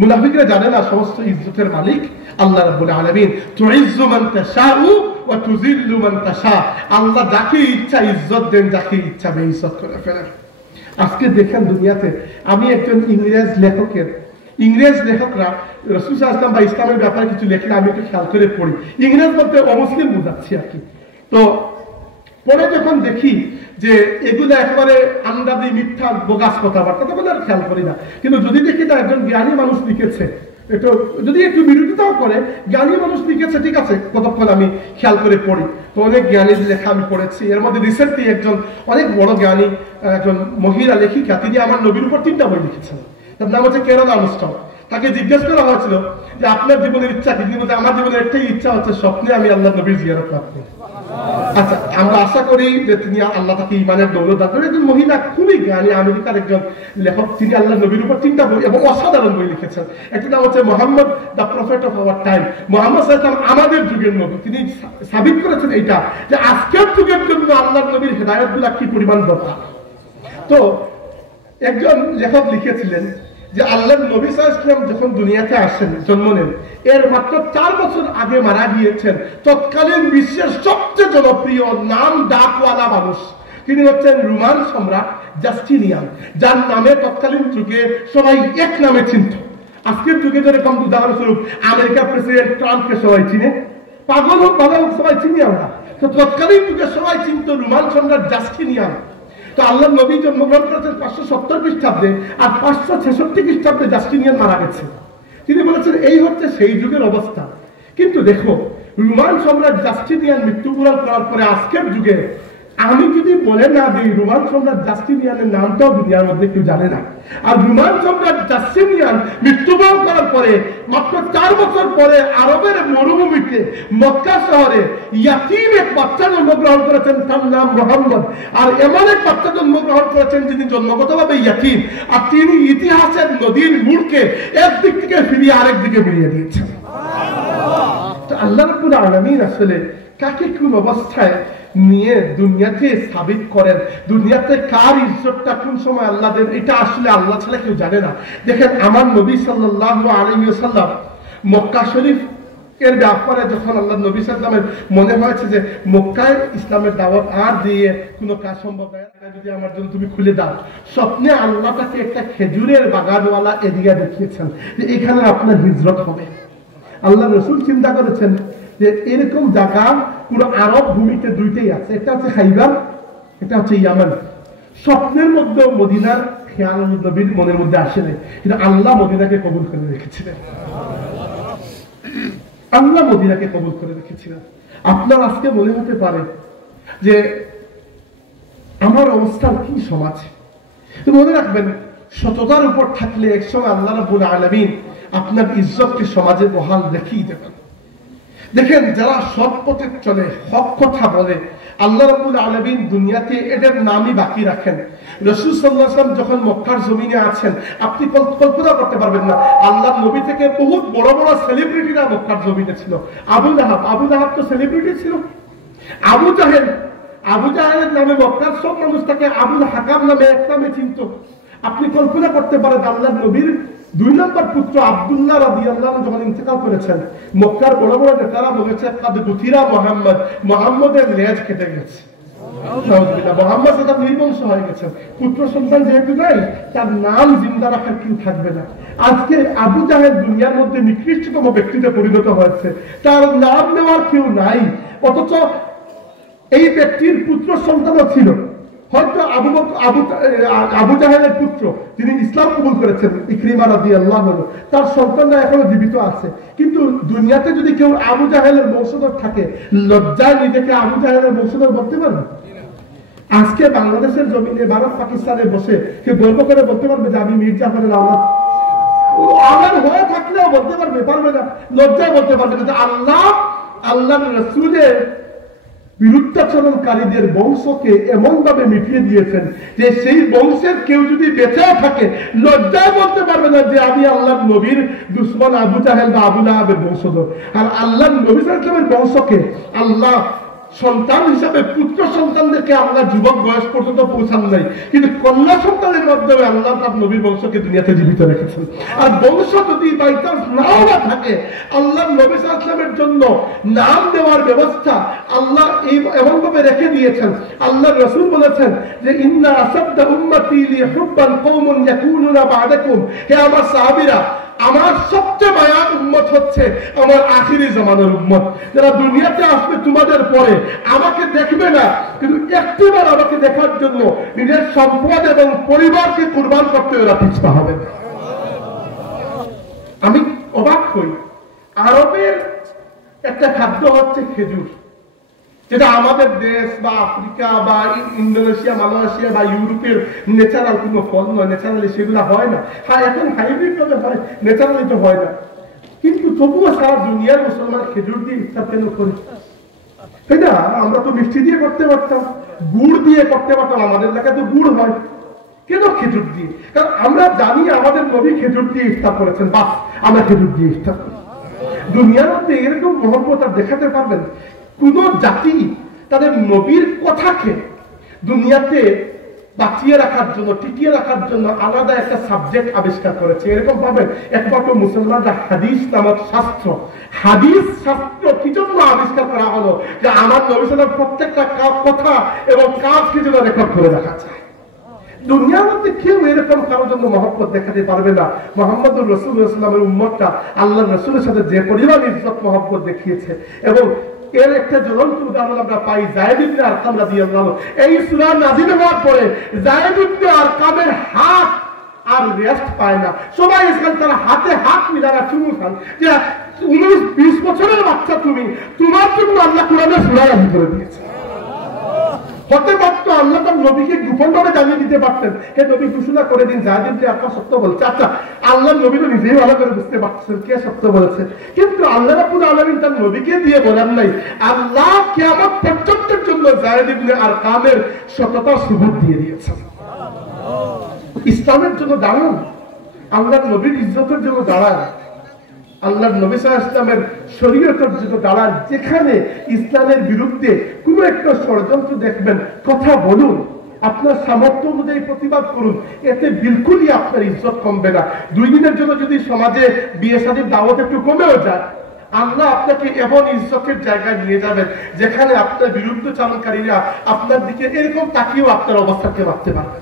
মুনাফিকরা জানে না সমস্ত ইজ্জতের মালিক আল্লাহ রাব্বুল আলামিন। তুইজ্জু মান তাশাউ ওয়া তুযিল্লু মান তাশা, আল্লাহ যাকে ইচ্ছা ইজ্জত দেন, যাকে ইচ্ছা বেইজ্জত করে ফেলেন। আজকে দেখেন দুনিয়াতে, আমি একজন ইংরেজ লেখকরা রাসূল সাল্লাল্লাহু আলাইহি ওয়াসাল্লাম বা ইসলামের ব্যাপারে কিছু লেখলে আমি একটু খেয়াল করে পড়ি। ইংরেজ বলতে অমুসলিম বোঝাচ্ছি আর কি। তো পরে যখন দেখি যে এগুলো একেবারে আন্দাজি মিথ্যা বোগাস কথাবার্তা, তখন আর খেয়াল করি না। কিন্তু যদি দেখি না একজন জ্ঞানী মানুষ লিখেছে, একটু যদি একটু বিরোধিতাও করে, জ্ঞানী মানুষ লিখেছে, ঠিক আছে, কতক্ষণ আমি খেয়াল করে পড়ি। তো অনেক জ্ঞানীর লেখা আমি পড়েছি। এর মধ্যে রিসেন্টলি একজন অনেক বড় জ্ঞানী, একজন মহিলা লেখিকা, তিনি আমার নবীর উপর 3টা বই লিখেছেন। তার নাম হচ্ছে কেরল আর্মস্ট্রং। তাকে জিজ্ঞেস করা হয়েছিল যে আপনার জীবনের ইচ্ছা কি? তিনি বলতে আমার জীবনের একটাই ইচ্ছা হচ্ছে স্বপ্নে আমি আল্লাহ নবীর জিয়ারত লাভ করি। আচ্ছা, আমরা আশা করি যে তিনি আল্লাহ তাকে ইমানের দৌলত দান করেন। একজন মহিলা, খুবই জ্ঞানী, আমেরিকার একজন লেখক, তিনি আল্লাহ নবীর উপর 3টা বই এবং অসাধারণ বই লিখেছেন। একটা নাম হচ্ছে Mohammad the prophet of our time, Mohammad সাল্লাল্লাহু আলাইহি ওয়াসাল্লাম আমাদের যুগের নবী। তিনি সাবিত করেছেন এইটা যে আজকের যুগের জন্য আল্লাহ নবীর হেদায়েতগুলো কি পরিমাণ দরকার। তো একজন লেখক লিখেছিলেন যে আল্লাহর নবী সাল্লাল্লাহু আলাইহি ওয়াসাল্লাম যখন দুনিয়াতে আসেন, জন্ম নেন, এর মাত্র 4 বছর আগে মারা গিয়েছেন তৎকালীন বিশ্বের সবচেয়ে জনপ্রিয় নাম ডাকওয়ালা মানুষ। তিনি হচ্ছেন রোমান সম্রাট জাস্টিনিয়ান, যার নামে তৎকালীন যুগে সবাই এক নামে চিনত। আজকের যুগে যেরকম উদাহরণস্বরূপ আমেরিকার প্রেসিডেন্ট ট্রাম্পকে সবাই চিনে, পাগল হোক ভালো হোক সবাই চিনি আমরা। তো তৎকালীন যুগে সবাই চিনত রোমান সম্রাট জাস্টিনিয়ান। তো আল্লাহ নবী জন্মগ্রহণ করেছেন 570 খ্রিস্টাব্দে, আর 566 খ্রিস্টাব্দে জাস্টিনিয়ান মারা গেছে। তিনি বলেছেন এই হচ্ছে সেই যুগের অবস্থা। কিন্তু দেখো রোমান সম্রাট জাস্টিনিয়ান মৃত্যুবরণ করার পরে আজকের যুগে আমি যদি বলে না দিই রোমান সম্রাট জাস্টিনিয়ানের নামটাও দুনিয়ার মধ্যে কেউ জানে না। আর রোমান সম্রাট জাস্টিনিয়ান মৃত্যুবরণ করার পরে মাত্র 4 বছর পরে আরবের মরুভূমিতে মক্কা শহরে ইয়াতীম এক বাচ্চা জন্মগ্রহণ করেছেন, তার নাম মুহাম্মদ। আর এমন এক বাচ্চা জন্মগ্রহণ করেছেন যিনি জন্মগতভাবে ইয়াতীম, আর তিনি ইতিহাসের নদীর মূলকে একদিক থেকে ফিরিয়ে আরেক দিকে মিলিয়ে দিয়েছেন। আল্লাহ রাব্বুল আলামিন আসলে কাকে কোন অবস্থায় নিয়ে দুনিয়াতে সাবিত করেন, দুনিয়াতে কার ইজ্জতটা কোন সময় আল্লাহ দেন, এটা আসলে আল্লাহ ছাড়া কেউ জানে না। দেখেন আমার নবী সাল্লাল্লাহু আলাইহি ওয়াসাল্লাম মক্কা শরীফ এর ব্যাপারে যখন আল্লাহ নবী সাল্লাল্লাহু আলাইহি ওয়াসাল্লামের মনে হয়েছে যে মক্কায় ইসলামের দাওয়াত আর দিয়ে কোনো কাজ সম্ভব নয়, যদি আমার জন্য তুমি খুলে দাও, স্বপ্নে আল্লাহ তাকে একটা খেজুরের বাগানওয়ালা এরিয়া দেখিয়েছেন যে এখানে আপনার হিজরত হবে। আল্লাহ রাসূল চিন্তা করেছেন যে এরকম জায়গা পুরো আরব ভূমিতে দুইটাই আছে, একটা হচ্ছে খাইবার, এটা হচ্ছে ইয়ামান। স্বপ্নের মধ্যে মদিনার খেয়াল নবীর মনের মধ্যে আসে নাই, কিন্তু আল্লাহ মদিনাকে কবুল করে রেখেছিলেন। আল্লাহ মদিনাকে কবুল করে রেখেছিলেন। আপনার আজকে মনে হতে পারে যে আমার অবস্থার কি সমাজ, মনে রাখবেন সততার উপর থাকলে একসময় আল্লাহ রাব্বুল আলামিন আপনার ইজ্জতকে সমাজে বহাল দেখিয়ে দেবেন। দেখেন যারা সৎ পথে চলে, হক কথা বলে, আল্লাহ রাব্বুল আলামিন দুনিয়াতে এদের নামই বাকি রাখেন। রাসূল সাল্লাল্লাহু আলাইহি ওয়াসাল্লাম যখন মক্কার জমিনে আছেন, আপনি কল্পনা করতে পারবেন না আল্লাহর নবী থেকে বহুত বড় বড় সেলিব্রিটিরা মক্কার জমিনে ছিল। আবু লাহাব তো সেলিব্রিটি ছিল। আবু জাহেলের নামে মক্কার সব মানুষ তাকে আবুল হাকাম নামে এক নামে চিনত। আপনি কল্পনা করতে পারেন আল্লাহর নবীর 2 নম্বর পুত্র আব্দুল্লাহ রাদিয়াল্লাহু আনহু যখন ইন্তেকাল করেছেন, মক্কার বড় বড় নেতারা বলেছে কাদ গুতিরা মুহাম্মদের লেজ কেটে গেছে, মুহাম্মদ সাদা নির্বংশ হয়ে গেছেন। পুত্র সন্তান যেহেতু নাই, তার নাম জিন্দা রাখার কেউ থাকবে না। আজকে আবু জাহেল দুনিয়ার মধ্যে নিকৃষ্টতম ব্যক্তিতে পরিণত হয়েছে, তার নাম নেওয়ার কেউ নাই। অথচ এই ব্যক্তির পুত্র সন্তানও ছিল, হয়তো আবু জাহেলের পুত্র যিনি ইসলাম কবুল করেছেন ইকরিমা রাদিয়াল্লাহু আনহু, তার সন্তানরা এখনো জীবিত আছে। কিন্তু দুনিয়াতে যদি কেউ আবু জাহেলের বংশধর থাকে, লজ্জায় নিজেকে আবু জাহেলের বংশধর বলতে পারবে? আজকে বাংলাদেশের জমিনে ভারত পাকিস্তানে বসে কেউ গর্ব করে বলতে পারবে যে আমি মীর জাফরের আওলাদ হয়ে থাকলেও বলতে পারবে না, লজ্জায় বলতে পারবে না। আল্লাহর রাসূলের বিরুদ্ধাচরণকারীদের বংশকে এমন ভাবে মিটিয়ে দিয়েছেন যে সেই বংশের কেউ যদি বেঁচেও থাকে, লজ্জায় বলতে পারবে না যে আমি আল্লাহর নবীর দুশমন আবু জাহেল বা আবু লাহাবের বংশধর। আর আল্লাহর নবী সাল্লাল্লাহু আলাইহি ওয়াসাল্লামের বংশকে আল্লাহ সন্তান হিসাবে পুত্র সন্তানদেরকে আল্লাহ যুবক বয়স পর্যন্ত পৌঁছান নাই, কিন্তু কন্যা সন্তানের মাধ্যমে আল্লাহ তার নবীর বংশকে দুনিয়াতে জীবিত রেখেছেন। আর বংশ যদি বাই চান্স নাও না থাকে, আল্লাহ নবী সাল্লাল্লাহু আলাইহি ওয়াসাল্লামের জন্য নাম দেওয়ার ব্যবস্থা আল্লাহ এমন ভাবে রেখে দিয়েছেন। আল্লাহ রাসূল বলেছেন যে ইন্না আসাদ্দা উম্মতি লি হুব্বান কওমুন ইয়াকুনুনা বা'দাকুম, হে আমার সাহাবীরা, আমার সবচেয়ে মায়া উম্মত হচ্ছে আমার আখিরি জামানার উম্মত, যারা দুনিয়াতে আসবে তোমাদের পরে, আমাকে দেখবে না, কিন্তু একটিবার আমাকে দেখার জন্য নিজের সম্পদ এবং পরিবারকে কুরবান করতে ওরা পিছপা হবে। আমি অবাক হই, আরবের একটা খাদ্য হচ্ছে খেজুর, যেটা আমাদের দেশ বা আফ্রিকা বা ইন্দোনেশিয়া, মালয়েশিয়া বা ইউরোপের ন্যাচারাল কোনো ফল নয়, ন্যাচারালি সেগুলো হয় না। হ্যাঁ, এখন হাইব্রিড ভাবে হয়, ন্যাচারালি তো হয় না। কিন্তু তবুও সারা দুনিয়ার মুসলমান খেজুর দিয়ে ইফতার কেন করে? তাই না? আমরা তো মিষ্টি দিয়ে করতে পারতাম, গুড় দিয়ে করতে পারতাম, আমাদের এলাকায় তো গুড় হয়, কেন খেজুর দিয়ে? কারণ আমরা জানি আমাদের নবী খেজুর দিয়ে ইফতার করেছেন, বাস আমরা খেজুর দিয়ে ইফতার করি। দুনিয়ার মধ্যে এরকম মহব্বত আর দেখাতে পারবেন কোন জাতি তাদের নবীর কথাকে দুনিয়াতে বাঁচিয়ে রাখার জন্য, টিকিয়ে রাখার জন্য আলাদা একটা সাবজেক্ট আবিষ্কার করেছে? এরকম ভাবে একমাত্র মুসলমানরা হাদিস নামক শাস্ত্র, হাদিস শাস্ত্র কি জন্য আবিষ্কার করা হলো? যে আমার নবী সাল্লাল্লাহু আলাইহি ওয়াসাল্লাম প্রত্যেকটা কথা এবং কাজকে যেন রেকর্ড করে রাখা যায়। দুনিয়ার মধ্যে কেউ এরকম কারোর জন্য মহব্বত দেখাতে পারবে না। মুহাম্মদুর রাসূলুল্লাহ সাল্লাল্লাহু আলাইহি ওয়াসাল্লামের উম্মতটা আল্লাহর রাসূলের সাথে যে পরিমাণ ইজ্জত মহব্বত দেখিয়েছে, এবং এর একটা জ্বলন্ত উদাহরণ আমরা পাই যায়েদ ইবনে আরকাম রাদিয়াল্লাহু আনহু। এই সূরা নাযিল হওয়ার পরে যায়েদ ইবনে আরকামের হাত আর রেস্ট পায় না, সবাই এসে তারা হাতে হাত মিলানা চুমু খান যে 19-20 বছরের বাচ্চা তুমি, তোমার জন্য আল্লাহ কোরআনে সূরা নাযিল করে দিয়েছে। হতে পারত আল্লাহ তার নবীকে গোপনভাবে জানিয়ে দিতে পারতেন, হে নবী ঘোষণা করে দিন যায়েদ ইবনে আরকাম সত্য বলছে। আচ্ছা, আল্লাহ নবী তো নিজেই ভালো করে বুঝতে পারছেন কে সত্য বলেছে, কিন্তু আল্লাহ রাব্বুল আলামিন তার নবীকে দিয়ে বলেন নাই। আল্লাহ কিয়ামত পর্যন্তের জন্য যায়েদ ইবনে আরকামের সততার সুবুত দিয়ে দিয়েছেন। ইসলামের জন্য দাঁড়ান, আল্লাহর নবীর ইজ্জতের জন্য দাঁড়ান, আল্লাহর নবী সাল্লাল্লাহু আলাইহি ওয়াসাল্লামের শরীয়তের জন্য দাঁড়ান। যেখানে ইসলামের বিরুদ্ধে কোনো একটা ষড়যন্ত্র দেখবেন, কথা বলুন, আপনার সামর্থ্য অনুযায়ী প্রতিবাদ করুন, এতে বিলকুলই আপনার ইজ্জত কমবে না। 2 দিনের জন্য যদি সমাজে বিয়ে শাদীর দাওয়াত একটু কমেও যায়, আল্লাহ আপনাকে এমন ইজ্জতের জায়গায় নিয়ে যাবেন যেখানে আপনার বিরুদ্ধে চালনকারীরা আপনার দিকে এরকম তাকিয়েও আপনার অবস্থাকে রাখতে পারবে।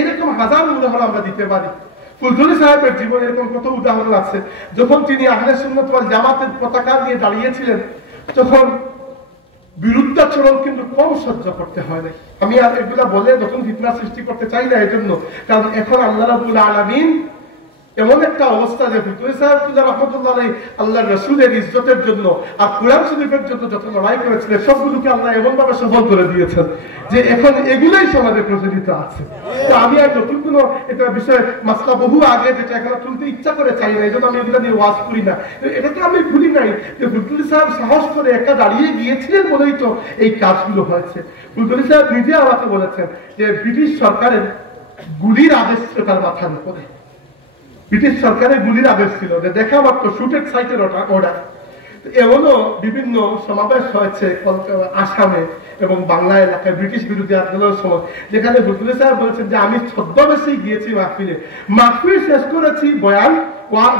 এরকম হাজার উদাহরণ আমরা দিতে পারি। ফুলঝুরি সাহেবের জীবনে এরকম কত উদাহরণ আছে। যখন তিনি আহলে সুন্নাত ওয়াল জামাতের পতাকা নিয়ে দাঁড়িয়েছিলেন, তখন বিরুদ্ধাচরণ কিন্তু কম সহ্য করতে হয় না। আমি আর এগুলা বলে যখন ফিতনা সৃষ্টি করতে চাই না এজন্য, কারণ এখন আল্লাহ রাব্বুল আলামিন এমন একটা অবস্থা যে ফুলঝুরি সাহেব রাহমাতুল্লাহ আলাইহি আল্লাহর রাসূলের ইজ্জতের জন্য আর কোরআন শরীফের জন্য যত লড়াই করেছিলেন, সবগুলোকে আল্লাহ এমন ভাবে সফল করে দিয়েছেন যে এখন এগুলাই সমাজে প্রচলিত আছে। তো আমি আর নতুন কোনো এটা বিষয় মাসলা বহু আগে যেটা এখন তুলতে ইচ্ছা করে চাই না, এই জন্য আমি এগুলো নিয়ে ওয়াজ করি না। এটা তো আমি ভুলি নাই যে ফুলঝুরি সাহেব সাহস করে একা দাঁড়িয়ে গিয়েছিলেন বলেই তো এই কাজগুলো হয়েছে। ফুলঝুরি সাহেব নিজে আমাকে বলেছেন যে ব্রিটিশ সরকারের গুলির আদেশ ছিল তার মাথার উপরে। ব্রিটিশ সরকারের গুলির আদেশ ছিল যে দেখা মাত্র শুটেড সাইটের অর্ডার। এমনও বিভিন্ন সমাবেশ হয়েছে আসামে এবং বাংলা এলাকায় ব্রিটিশ বিরোধী আন্দোলনের সময়, যেখানে ফুলঝুরি সাহেব বলেছেন যে আমি ছদ্মবেশেই গিয়েছি মাহফিল শেষ করেছি, বয়ান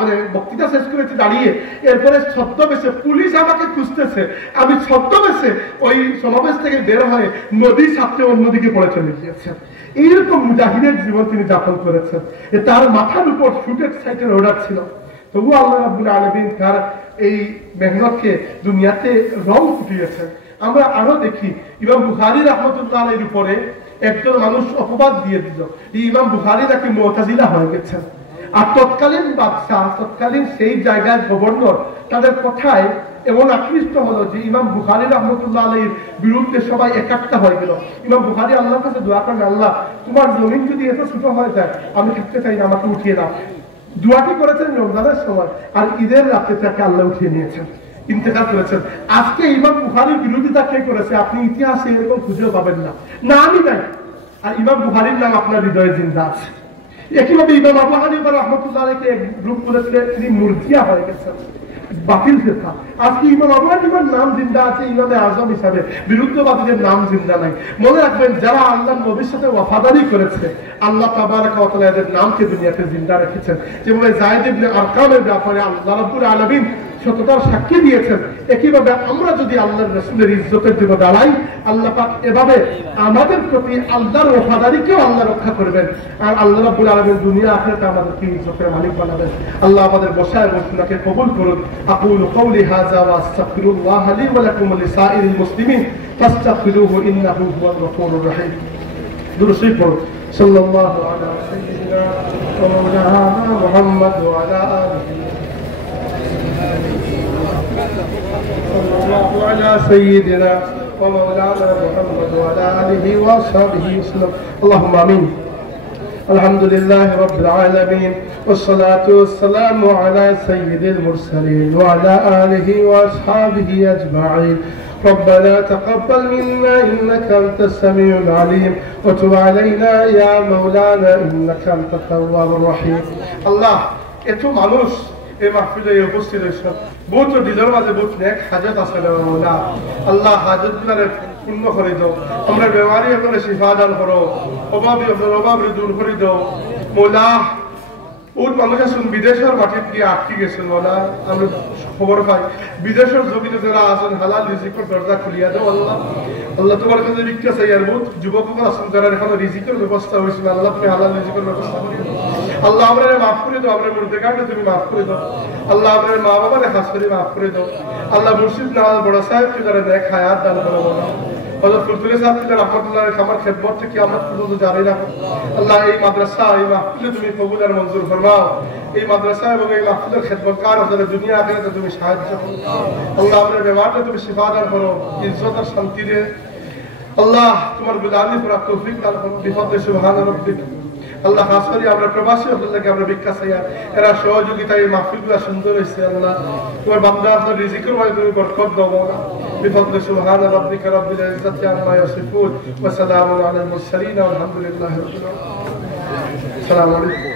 মানে বক্তৃতা শেষ করেছি দাঁড়িয়ে, এরপরে ছদ্মবেশে পুলিশ আমাকে খুঁজতেছে, আমি ছদ্মবেশে ওই সমাবেশ থেকে বের হয়ে নদীর সাথে অন্যদিকে পড়ে চলে গিয়েছেন। এইরকম মুজাহিদের জীবন তিনি যাপন করেছেন। তার মাথার উপর শুটেড সাইটের অর্ডার ছিল, তবু আল্লাহ রাব্বুল আলামিন তার এই মেহনতকে দুনিয়াতে রং ফুটিয়েছেন। আমরা আরো দেখি ইমাম বুখারী রাহমাতুল্লাহ আলাইহির উপরে একজন মানুষ অপবাদ দিয়ে দিল, এই ইমাম বুখারী নাকি মুতাজিলা হয়ে গেছেন। আর তৎকালীন বাদশাহ, তৎকালীন সেই জায়গার গভর্নর তাদের কথায় এমন আকৃষ্ট হলো যে ইমাম বুখারী রাহমাতুল্লাহ আলাইহির বিরুদ্ধে সবাই একাট্টা হয়ে গেল। ইমাম বুখারী আল্লাহর কাছে দোয়া করেন, আল্লাহ তোমার জমিন যদি এত ছোট হয়ে যায়, আমি থাকতে চাই না, আমাকে উঠিয়ে দাও। দোয়াটি করেছেন রমজানের সময়, আর ঈদের রাতে তাকে আল্লাহ উঠিয়ে নিয়েছেন, ইন্তেকাল করেছেন। আজকে ইমাম বুখারীর বিরোধিতা কে করেছে আপনি ইতিহাসে এরকম খুঁজেও পাবেন না, না আমি নাই। আর ইমাম বুখারীর নাম আপনার হৃদয়ে জিন্দা আছে। একইভাবে ইমাম আবু হানিফা রাহমাতুল্লাহ আলাইহি এক গ্রুপ করেছিলেন, তিনি মুরজিয়া হয়ে গেছেন, বাতিল ফিরকা। আজকে ইমাম আবু হানিফার নাম জিন্দা আছে ইমামে আজম হিসাবে, বিরুদ্ধবাদীদের নাম জিন্দা নাই। মনে রাখবেন, যারা আল্লাহর নবীর সাথে ওয়াফাদারি করেছে, আল্লাহ তাবারাকা ওয়া তাআলা এদের নামকে দুনিয়াতে জিন্দা রেখেছেন। যেভাবে যায়েদ ইবনে আরকামের ব্যাপারে আল্লাহ রাব্বুল আলামিন সততার সাক্ষী দিয়েছেন, একইভাবে আমরা যদি আল্লাহর রাসূলের ইজ্জতের জন্য দাঁড়াই, আল্লাহ পাক এভাবে আমাদের প্রতি আল্লাহর ওয়াফাদারিকেও আল্লাহ রক্ষা করবেন। আর আল্লাহ রাব্বুল আলামিন দুনিয়া আখিরাতে আমাদেরকে ইজ্জতের মালিক বানাবেন। আল্লাহ আমাদের বসায় বসনাকে কবুল করুন। আকুলু কওলি হাযা ওয়া আস্তাগফিরুল্লাহ লি ওয়া লাকুম ওয়া লিসাইরিল মুসলিমিন ফাস্তাগফিরুহু ইন্নাহু হুয়াল গফুরুর রহিম। দুরূদ শরীফ পড়ুন। সাল্লাল্লাহু আলা সাইয়্যিদিনা ওয়া মাওলানা মুহাম্মদ ওয়া আলা আলিহি وعلى سيدنا ومولانا محمد وعلى آله وصحبه وسلم. اللهم آمين. الحمد لله رب العالمين والصلاة والسلام على سيد المرسلين وعلى آله وأصحابه أجمعين. ربنا تقبل منا إنك أنت السميع العليم وتب علينا يا مولانا إنك أنت التواب الرحيم. الله এত মানুষ এই মাহফিলে উপস্থিত হয়েছেন, বহুত দিলের মাঝে বহুত নেক হাজত আছে না। আল্লাহ হাজত গুলারে পূর্ণ করে দাও, আমরা বেমারি হলে শিফা দান করো, অভাবী অভাব দূর করে দাও। মৌলা বহুত মানুষ আছেন বিদেশের মাটিতে গিয়ে আটকে গেছেন, মৌলা আমরা খবর পাই বিদেশের জমিতে যারা আছেন হালাল রিজিকের দরজা খুলিয়া দাও। আল্লাহ আল্লাহ তোমার কাছে রিক্তা চাই, আর বহুত যুবক আছেন যারা এখন রিজিকের ব্যবস্থা হয়েছিল, আল্লাহ তুমি হালাল রিজিকের ব্যবস্থা করে দাও। আল্লাহ আমরা মাফ করে দাও, আমরা মুর্দেগানকে তুমি মাফ করে দাও। আল্লাহ আপনার মা বাবারে খাস করে মাফ করে দাও। আল্লাহ মুর্শিদ নামাজ বড় সাহেবকে যারা নেক হায়াত দান করো। হযরত ফুলতুলি সাহেবকে রাহমাতুল্লাহ আলাইহি আমার খেদমত থেকে কিয়ামত পর্যন্ত জারি রাখো। আল্লাহ এই মাদ্রাসা এই মাহফিলে তুমি কবুল আর মঞ্জুর ফরমাও। এই মাদ্রাসা এবং এই মাহফিলের খেদমতগার হযরত দুনিয়া আখিরাতে তুমি সাহায্য করো আল্লাহ আপনার ব্যবহারটা তুমি শিফা দান করো ইজ্জত আর শান্তি দে আল্লাহ তোমার গুলামি করার তৌফিক দান করো বিফদলে সুবহান রাব্বিক আল্লাহ খাস করে আমরা প্রবাসী আল্লাহকে আমরা ভিক্ষা চাই এরা সহযোগিতায় এই মাহফিলগুলো সুন্দর হয়েছে আল্লাহ তোমার বান্দা আপনার রিজিকের মধ্যে তুমি বরকত দাও না بفضل سبحان ربك رب العزة عما يصفون وسلام على المرسلين والحمد لله رب العالمين السلام عليكم